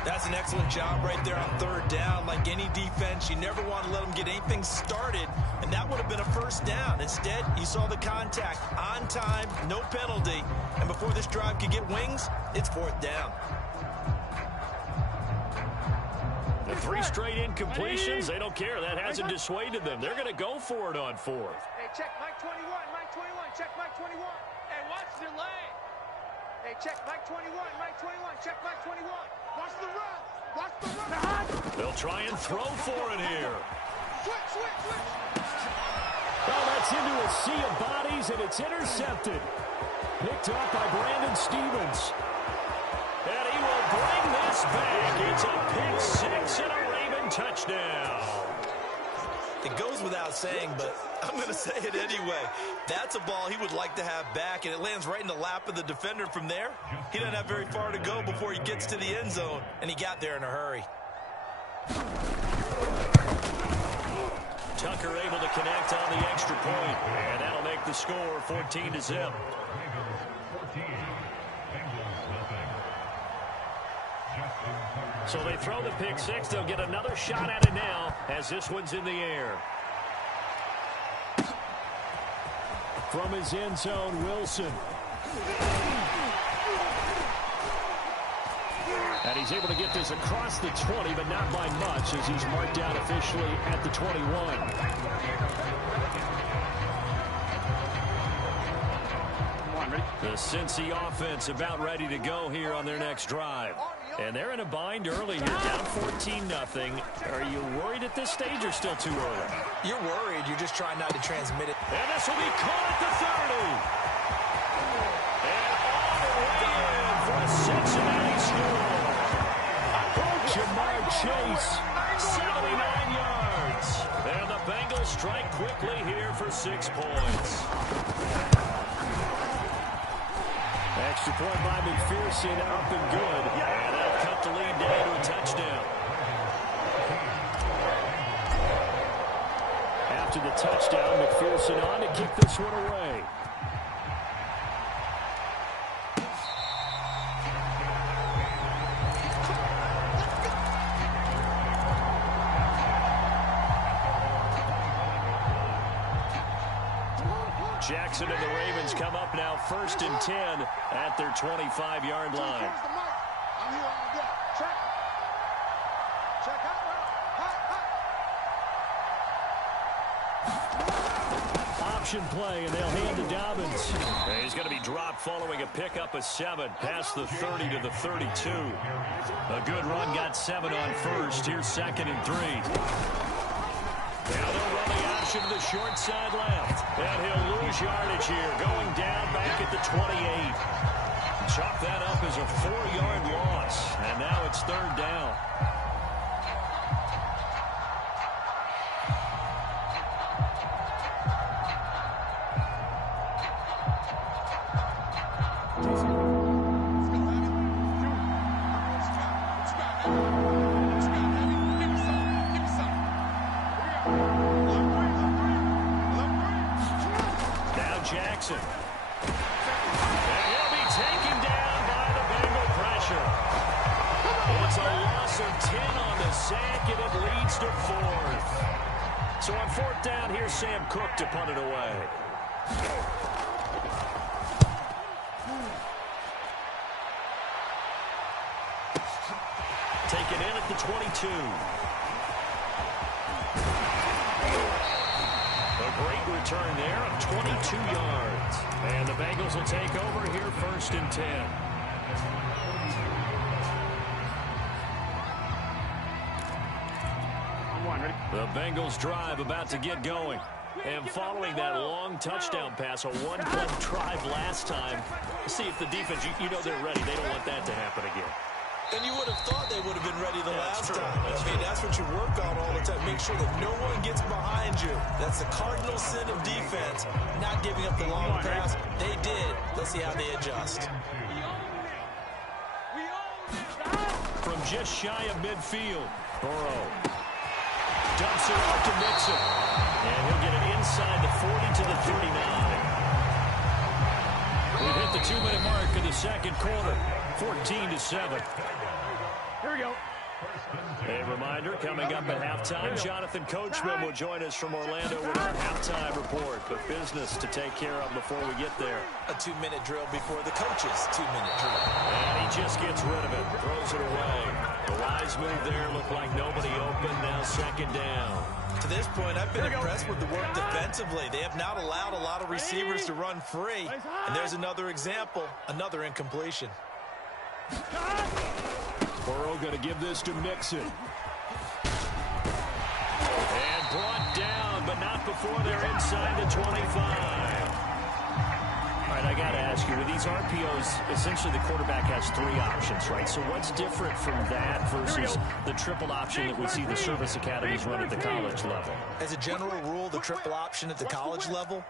That's an excellent job right there on 3rd down. Like any defense, you never want to let them get anything started, and that would have been a 1st down. Instead, you saw the contact on time, no penalty, and before this drive could get wings, it's 4th down. The 3 straight incompletions, they don't care. That hasn't dissuaded them. They're going to go for it on 4th. Hey, check Mike 21, Mike 21, check Mike 21. Hey, watch the lane. Hey, check Mike 21, Mike 21, check Mike 21. Watch the run, watch the run. They'll try and throw for it here. Switch. Well, that's into a sea of bodies, and it's intercepted. Picked off by Brandon Stevens. And he will bring this back. It's a pick 6 and a Raven touchdown. It goes without saying, but I'm going to say it anyway. That's a ball he would like to have back, and it lands right in the lap of the defender from there. He doesn't have very far to go before he gets to the end zone, and he got there in a hurry. Tucker able to connect on the extra point, and that'll make the score 14-0. So they throw the pick 6. They'll get another shot at it now as this one's in the air. From his end zone, Wilson. And he's able to get this across the 20, but not by much as he's marked down officially at the 21. The Cincy offense about ready to go here on their next drive. And they're in a bind early here, down 14-0. Are you worried at this stage or still too early? You're worried. You're just trying not to transmit it. And this will be caught at the 30. And all the way in for a Cincinnati score. Jamar Chase, 79 yards. And the Bengals strike quickly here for 6 points. Extra point by McPherson, up and good. And they'll cut the lead down to a touchdown. After the touchdown, McPherson on to kick this one away. Jackson and the Ravens come up now 1st and 10 at their 25-yard line. I'm here all day. Check. Hot. Option play, and they'll hand to Dobbins. And he's going to be dropped following a pickup of 7 past the 30 to the 32. A good run, got 7 on 1st. Here's 2nd and 3. Now they'll run the option motion to the short side left. And he'll lose yardage here, going down back at the 28. Chalk that up as a 4-yard loss. And now it's third down. Jackson. And he'll be taken down by the Bengal pressure. It's a loss of 10 on the sack, and it leads to 4th. So on 4th down, here's Sam Cook to punt it away. Taken in at the 22. Great return there of 22 yards. And the Bengals will take over here 1st and 10. The Bengals drive about to get going. And following that long touchdown pass, a one-play drive last time, see if the defense, you know they're ready. They don't want that to happen again. And you would have thought they would have been ready the last time. That's what you work on all the time. Make sure that no one gets behind you. That's the cardinal sin of defense, not giving up the long pass. They did. Let's see how they adjust. From just shy of midfield, Burrow dumps it off to Mixon. And he'll get it inside the 40 to the 39. We've hit the 2-minute mark of the second quarter. 14-7. Here we go. A reminder, coming up at halftime, Jonathan Coachman will join us from Orlando with our halftime report. But business to take care of before we get there. A 2-minute drill before the coach's 2-minute drill. And he just gets rid of it, throws it away. The wise move there, looked like nobody open, now 2nd down. To this point, I've been impressed with the work defensively. They have not allowed a lot of receivers to run free. And there's another example, another incompletion. Burrow going to give this to Mixon. And brought down, but not before they're inside the 25. All right, I got to ask you, with these RPOs, essentially the quarterback has 3 options, right? So what's different from that versus the triple option that we see the service academies run at the college level? As a general rule, the triple option at the college level,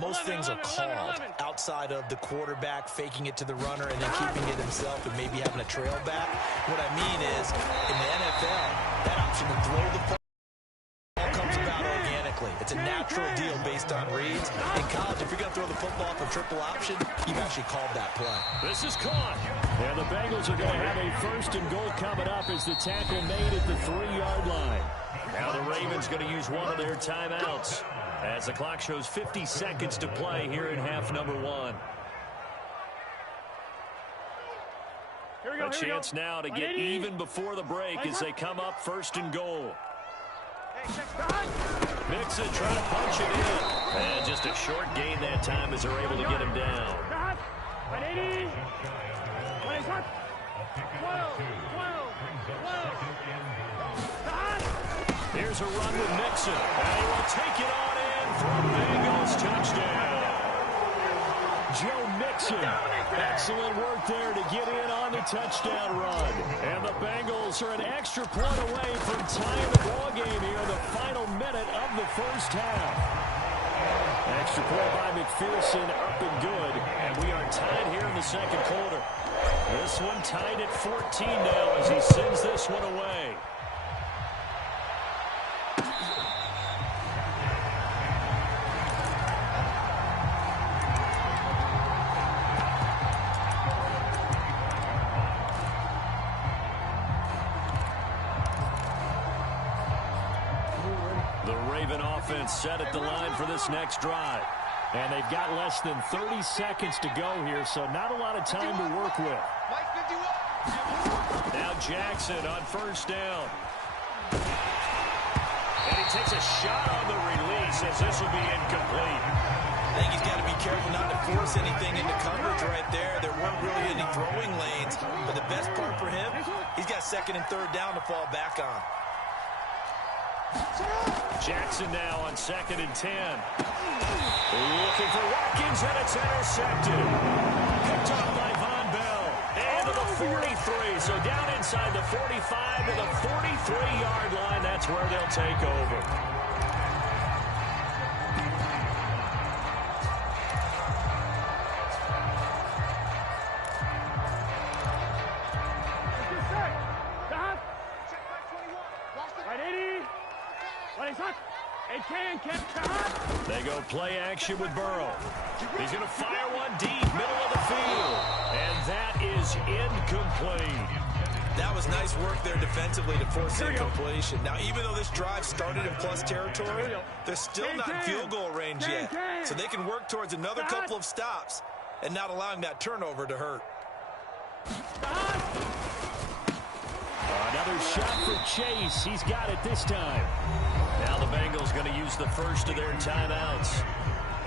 most things are called outside of the quarterback faking it to the runner and then keeping it himself and maybe having a trail back. What I mean is, in the NFL, that option to throw the football comes about organically. It's a natural deal based on reads. In college, if you're going to throw the football off a triple option, you've actually called that play. This is caught. And the Bengals are going to have a 1st and goal coming up as the tackle made at the 3-yard line. Now the Ravens going to use one of their timeouts as the clock shows 50 seconds to play here in half number 1. A chance now to get even before the break as they come up 1st and goal. Mixon trying to punch it in. And just a short gain that time as they're able to get him down. Here's a run with Mixon. And he will take it on in for a Bengals touchdown. Joe Mixon. Excellent work there to get in on the touchdown run. And the Bengals are an extra point away from tying the ball game here in the final minute of the 1st half. Extra point by McPherson, up and good. And we are tied here in the 2nd quarter. This one tied at 14 now as he sends this one away. Set at the line for this next drive. And they've got less than 30 seconds to go here, so not a lot of time to work with. Now Jackson on 1st down. And he takes a shot on the release as this will be incomplete. I think he's got to be careful not to force anything into coverage right there. There weren't really any throwing lanes. But the best part for him, he's got 2nd and 3rd down to fall back on. Jackson now on 2nd and 10. Looking for Watkins, and it's intercepted. Picked up by Von Bell. And to the 43. So down inside the 45 to the 43-yard line. That's where they'll take over. They go play action with Burrow. He's going to fire one deep, middle of the field. And that is incomplete. That was nice work there defensively to force incompletion. Now, even though this drive started in plus territory, they're still not in field goal range yet. So they can work towards another couple of stops and not allowing that turnover to hurt. Another shot for Chase. He's got it this time. Now the Bengals going to use the first of their timeouts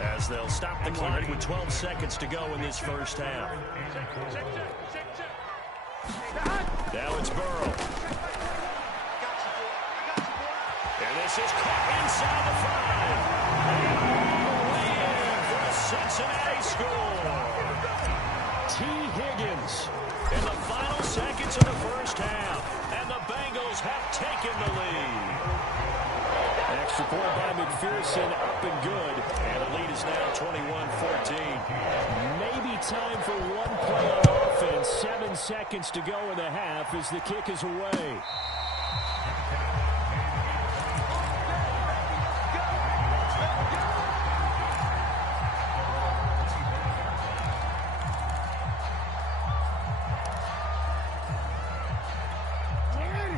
as they'll stop the clock with 12 seconds to go in this first half. Now it's Burrow. And this is caught inside the 5. And for a Cincinnati score. T. Higgins in the final seconds of the first half. And the Bengals have taken the lead. Extra point by McPherson, up and good. And the lead is now 21-14. Maybe time for one play on offense. 7 seconds to go in the half as the kick is away.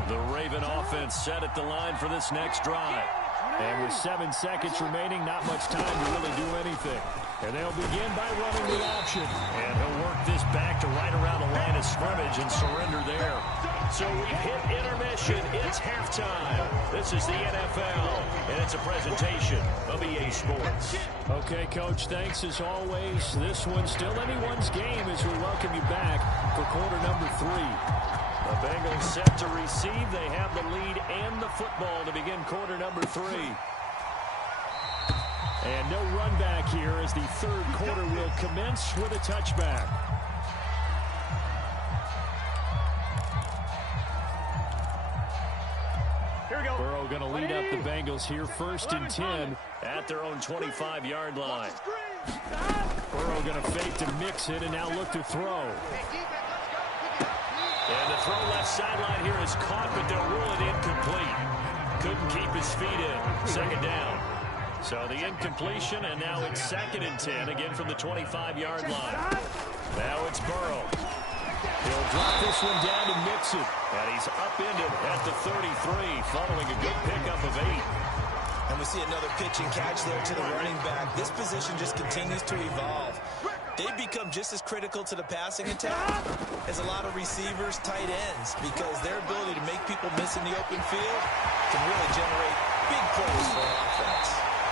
The Raven offense set at the line for this next drive. And with 7 seconds remaining, not much time to really do anything. And they'll begin by running the option. And he'll work this back to right around the line of scrimmage and surrender there. So we've hit intermission. It's halftime. This is the NFL, and it's a presentation of EA Sports. Okay, Coach, thanks as always. This one's still anyone's game as we welcome you back for quarter number 3. The Bengals set to receive. They have the lead and the football to begin quarter number 3. And no run back here as the third quarter will commence with a touchback. Here we go. Burrow going to lead up the Bengals here, 1st and 10 at their own 25-yard line. Burrow going to fake to mix it and now look to throw. And the throw left sideline here is caught, but they'll rule it incomplete. Couldn't keep his feet in. 2nd down. So the incompletion, and now it's 2nd and 10, again from the 25-yard line. Now it's Burrow. He'll drop this one down to Mixon. And he's upended at the 33, following a good pickup of 8. And we see another pitch and catch there to the running back. This position just continues to evolve. They've become just as critical to the passing attack as a lot of receivers, tight ends, because their ability to make people miss in the open field can really generate big plays for an offense.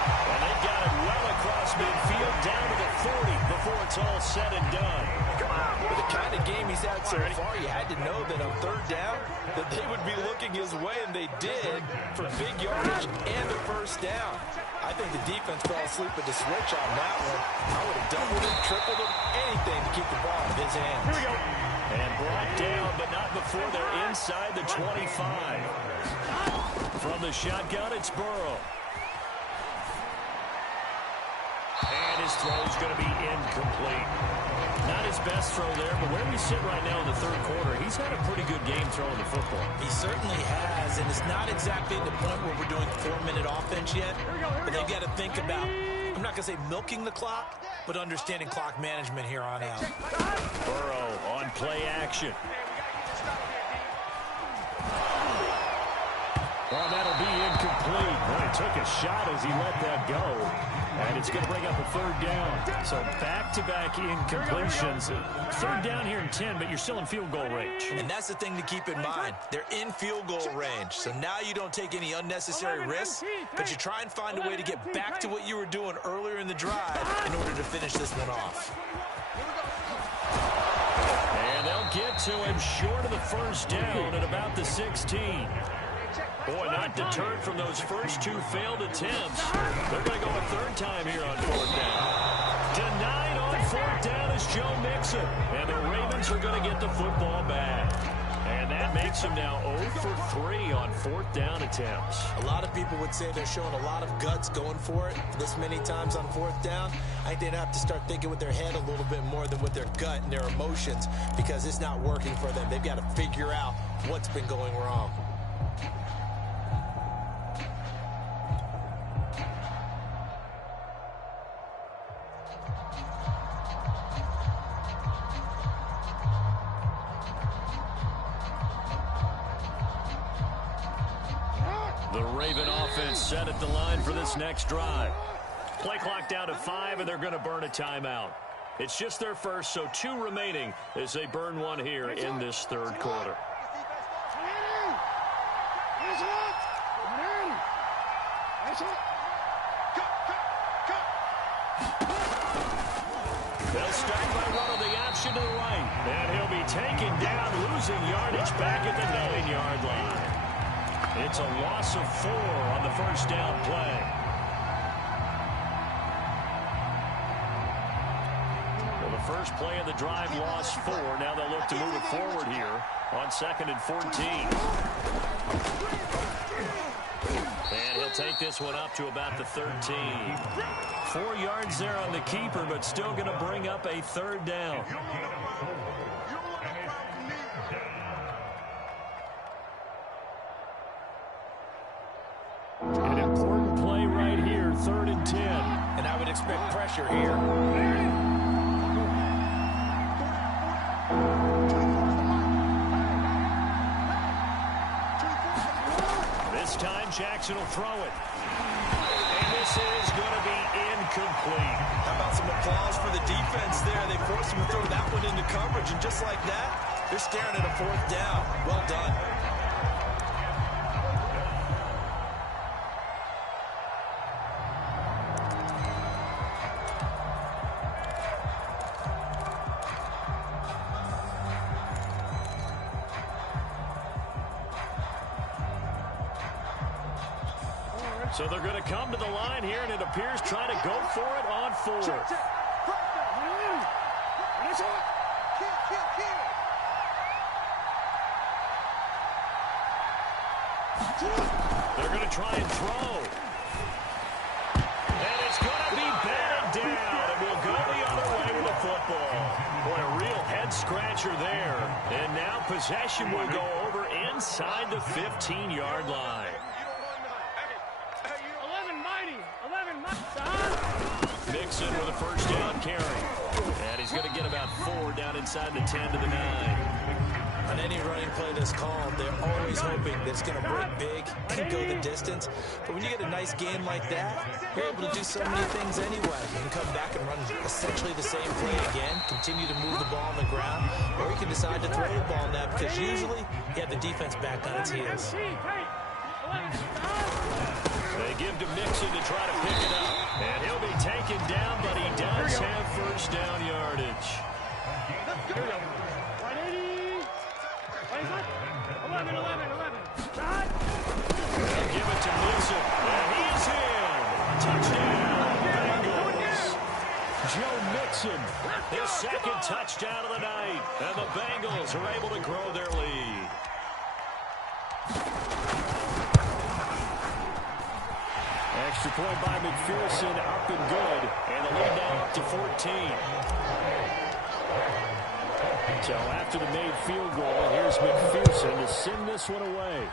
And they've got it well across midfield, down to the 40 before it's all said and done. With the kind of game he's had so far, you had to know that on 3rd down that they would be looking his way, and they did for big yardage and the 1st down. I think the defense fell asleep at the switch on that one. I would have doubled him, tripled him, anything to keep the ball in his hands. Here we go. And brought down, but not before they're inside the 25. From the shotgun, it's Burrow. And his throw's going to be incomplete. Not his best throw there, but where we sit right now in the 3rd quarter, he's had a pretty good game throwing the football. He certainly has, and it's not exactly the point where we're doing 4-minute offense yet, but they've got to think about, I'm not going to say milking the clock, but understanding clock management here on out. Burrow on play action. Well, that'll be incomplete. Boy, he took a shot as he let that go. And it's going to bring up a 3rd down. So back-to-back incompletions. 3rd down here in 10, but you're still in field goal range. And that's the thing to keep in mind. They're in field goal range. So now you don't take any unnecessary risks, but you try and find a way to get back to what you were doing earlier in the drive in order to finish this one off. And they'll get to him short of the 1st down at about the 16. Boy, not deterred from those first two failed attempts. They're going to go a third time here on fourth down. Denied on fourth down is Joe Mixon. And the Ravens are going to get the football back. And that makes them now 0 for 3 on fourth down attempts. A lot of people would say they're showing a lot of guts going for it this many times on fourth down. I think they'd have to start thinking with their head a little bit more than with their gut and their emotions, because it's not working for them. They've got to figure out what's been going wrong. The Raven offense set at the line for this next drive. Play clock down to 5, and they're going to burn a timeout. It's just their first, so 2 remaining as they burn one here in this third quarter. They'll start by running the option to the right, and he'll be taken down, losing yardage back at the 9-yard line. It's a loss of 4 on the first down play. Well, the first play of the drive lost 4. Now they'll look to move it forward here on 2nd and 14. And he'll take this one up to about the 13. 4 yards there on the keeper, but still going to bring up a third down. An important play right here, 3rd and 10. And I would expect pressure here. This time Jackson will throw it. And this is going to be incomplete. How about some applause for the defense there? They forced him to throw that one into coverage, and just like that, they're staring at a 4th down. Well done. So they're going to come to the line here, and it appears trying to go for it on 4th. They're going to try and throw. And it's going to be batted down, and we'll go the other way with the football. Boy, a real head-scratcher there. And now possession will go over inside the 15-yard line. Mixon with a first down carry. And he's going to get about 4 down inside the 10 to the 9. On any running play that's called, they're always hoping that it's going to break big and go the distance. But when you get a nice game like that, you're able to do so many things anyway. You can come back and run essentially the same play again, continue to move the ball on the ground, or you can decide to throw the ball now, because usually you have the defense back on its heels. They give to Mixon to try to pick it up. And he'll be taken down, but he does have first down yardage. Here we go. 180. 11. Shot. They'll give it to Mixon. And he's in. Touchdown, Bengals. Joe Mixon, his 2nd touchdown of the night. And the Bengals are able to grow their lead. Extra point by McPherson, up and good. And the lead now up to 14. So after the made field goal, here's McPherson to send this one away.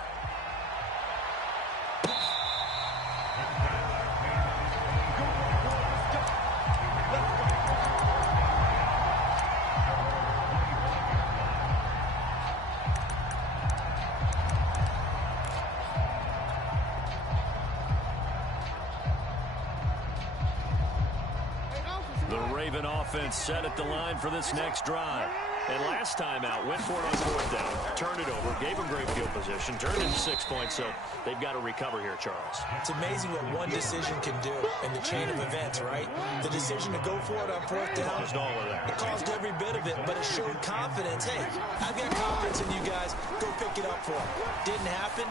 The Raven offense set at the line for this next drive. And last time out, went for it on 4th down, turned it over, gave them great field position, turned into 6 points, so they've got to recover here, Charles. It's amazing what one decision can do in the chain of events, right? The decision to go for it on 4th down. Caused all of that. It caused every bit of it, but it showed confidence. Hey, I've got confidence in you guys. Go pick it up for them. Didn't happen.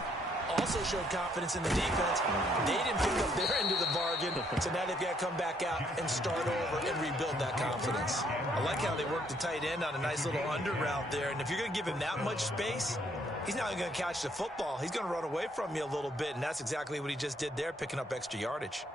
also showed confidence in the defense. They didn't pick up their end of the bargain, so now they've got to come back out and start over and rebuild that confidence. I like how they worked the tight end on a nice little under route there, and if you're going to give him that much space, he's not going to catch the football. He's going to run away from you a little bit, and that's exactly what he just did there, picking up extra yardage.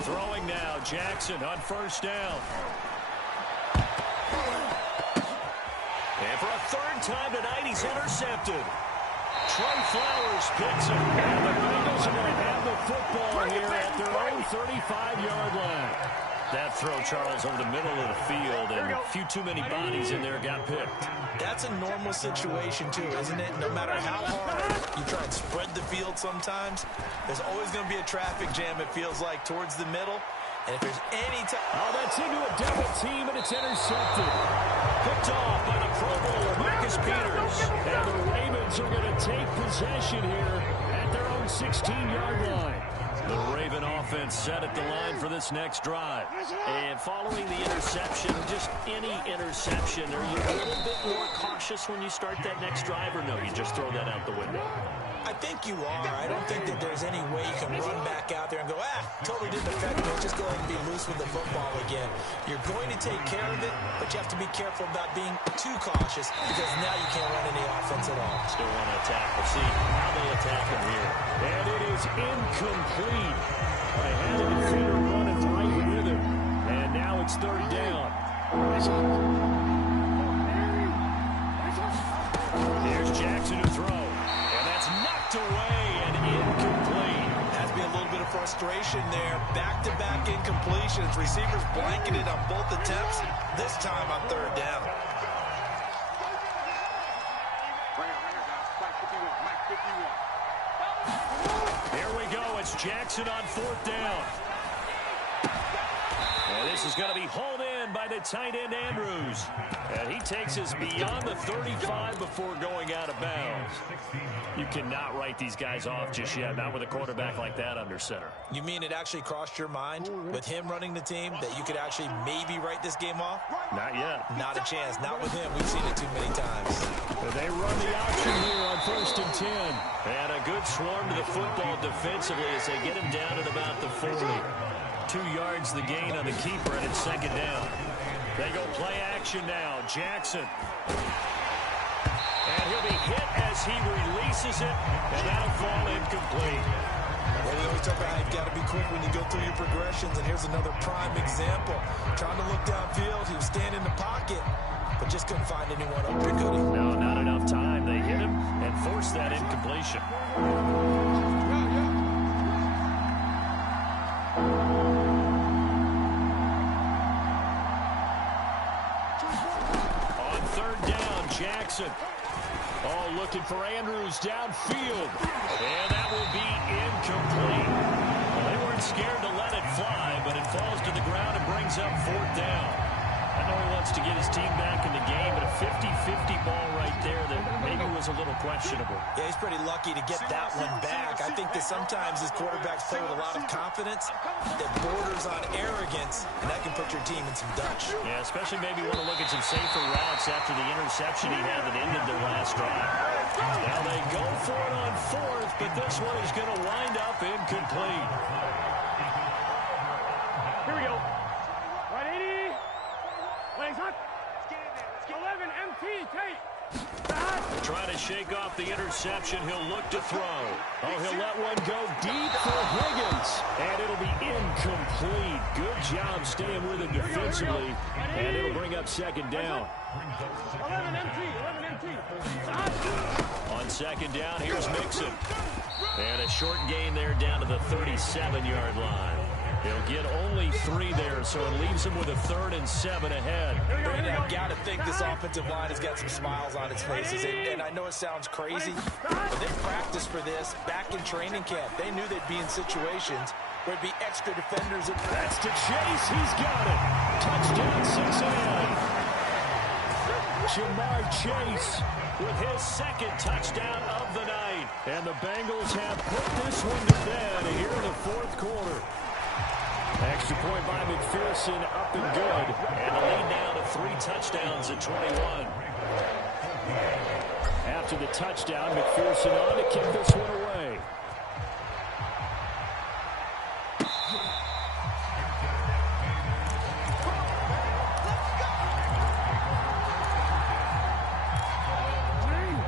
Throwing now, Jackson on first down. And for a third time tonight, he's intercepted. Trey Flowers picks him. And the Bengals are going to have the football here at their own 35-yard line. That throw, Charles, over the middle of the field, and a few too many bodies in there got picked. That's a normal situation, too, isn't it? No matter how hard you try and spread the field sometimes, there's always going to be a traffic jam, it feels like, towards the middle. And if there's any time... Oh, that's into a double team, and it's intercepted. Picked off by the Pro Bowler, Marcus Peters. And the Ravens are going to take possession here at their own 16-yard line. The Raven offense set at the line for this next drive. And following the interception, just any interception, are you a little bit more cautious when you start that next drive, or no, you just throw that out the window? I think you are. I don't think that there's any way you can run back out there and go, totally didn't affect me. Just go ahead and be loose with the football again. You're going to take care of it, but you have to be careful about being too cautious because now you can't run any offense at all. Still want to attack. We'll see how they attack him here. And it is incomplete. I had a defender running right with him. And now it's third down. Here's Jackson to throw. Away and incomplete. Has to be a little bit of frustration there. Back-to-back incompletions. Receivers blanketed on both attempts. This time on third down. Here we go. It's Jackson on fourth down. And this is going to be hauled in by the tight end, Andrews. And he takes us beyond the 35 before going out of bounds. You cannot write these guys off just yet, not with a quarterback like that under center. You mean it actually crossed your mind with him running the team that you could actually maybe write this game off? Not yet. Not a chance. Not with him. We've seen it too many times. They run the option here on 1st and 10. And a good swarm to the football defensively as they get him down at about the 40. 2 yards the gain on the keeper, and it's second down. They go play action now. Jackson. And he'll be hit as he releases it, and that'll fall incomplete. Well, we always talk about how you've got to be quick when you go through your progressions, and here's another prime example. Trying to look downfield, he was standing in the pocket, but just couldn't find anyone open, could he? No, not enough time. They hit him and forced that incompletion. On third down, Jackson. Oh, looking for Andrews downfield. And that will be incomplete. Well, they weren't scared to let it fly, but it falls to the ground and brings up fourth down. I know he wants to get his team back in the game, but a 50-50 ball right there that maybe was a little questionable. Yeah, he's pretty lucky to get that one back. I think that sometimes his quarterbacks play with a lot of confidence that borders on arrogance, and that can put your team in some Dutch. Yeah, especially maybe want to look at some safer routes after the interception he had that ended their last drive. Now they go for it on fourth, but this one is going to wind up incomplete. Here we go. 180. Legs up. 11 MT. Take. Trying to shake off the interception. He'll look to throw. Oh, he'll let one go deep for Higgins. And it'll be incomplete. Good job staying with him defensively. And it'll bring up second down. 11 MT. 11 MT. On second down, here's Mixon. And a short gain there down to the 37-yard line. He'll get only 3 there, so it leaves him with a 3rd and 7 ahead. Brandon, I've got to think this offensive line has got some smiles on its faces. And I know it sounds crazy, but they practiced for this back in training camp. They knew they'd be in situations where it'd be extra defenders. That's to Chase. He's got it. Touchdown, Cincinnati. Jamar Chase with his second touchdown of the night. And the Bengals have put this one to bed here in the fourth quarter. Extra point by McPherson, up and good. And the lead now to 3 touchdowns at 21. After the touchdown, McPherson on to kick this one away.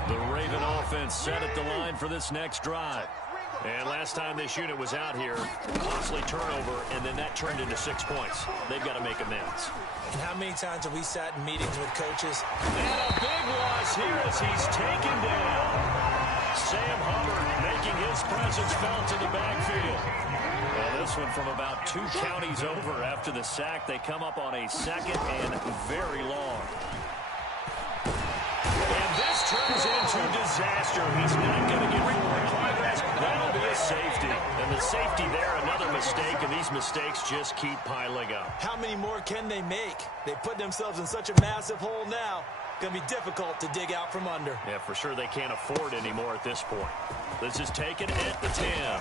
The Raven offense set at the line for this next drive. And last time this unit was out here, costly turnover, and then that turned into 6 points. They've got to make amends. And how many times have we sat in meetings with coaches? And a big loss here as he's taken down. Sam Hubbard making his presence felt in the backfield. Well, this one from about 2 counties over after the sack. They come up on a second and very long. And this turns into disaster. He's not going to get forward progress. That'll be a safety. And the safety there, another mistake, and these mistakes just keep piling up. How many more can they make? They put themselves in such a massive hole now. Going to be difficult to dig out from under. Yeah, for sure they can't afford anymore at this point. This is taken at the 10.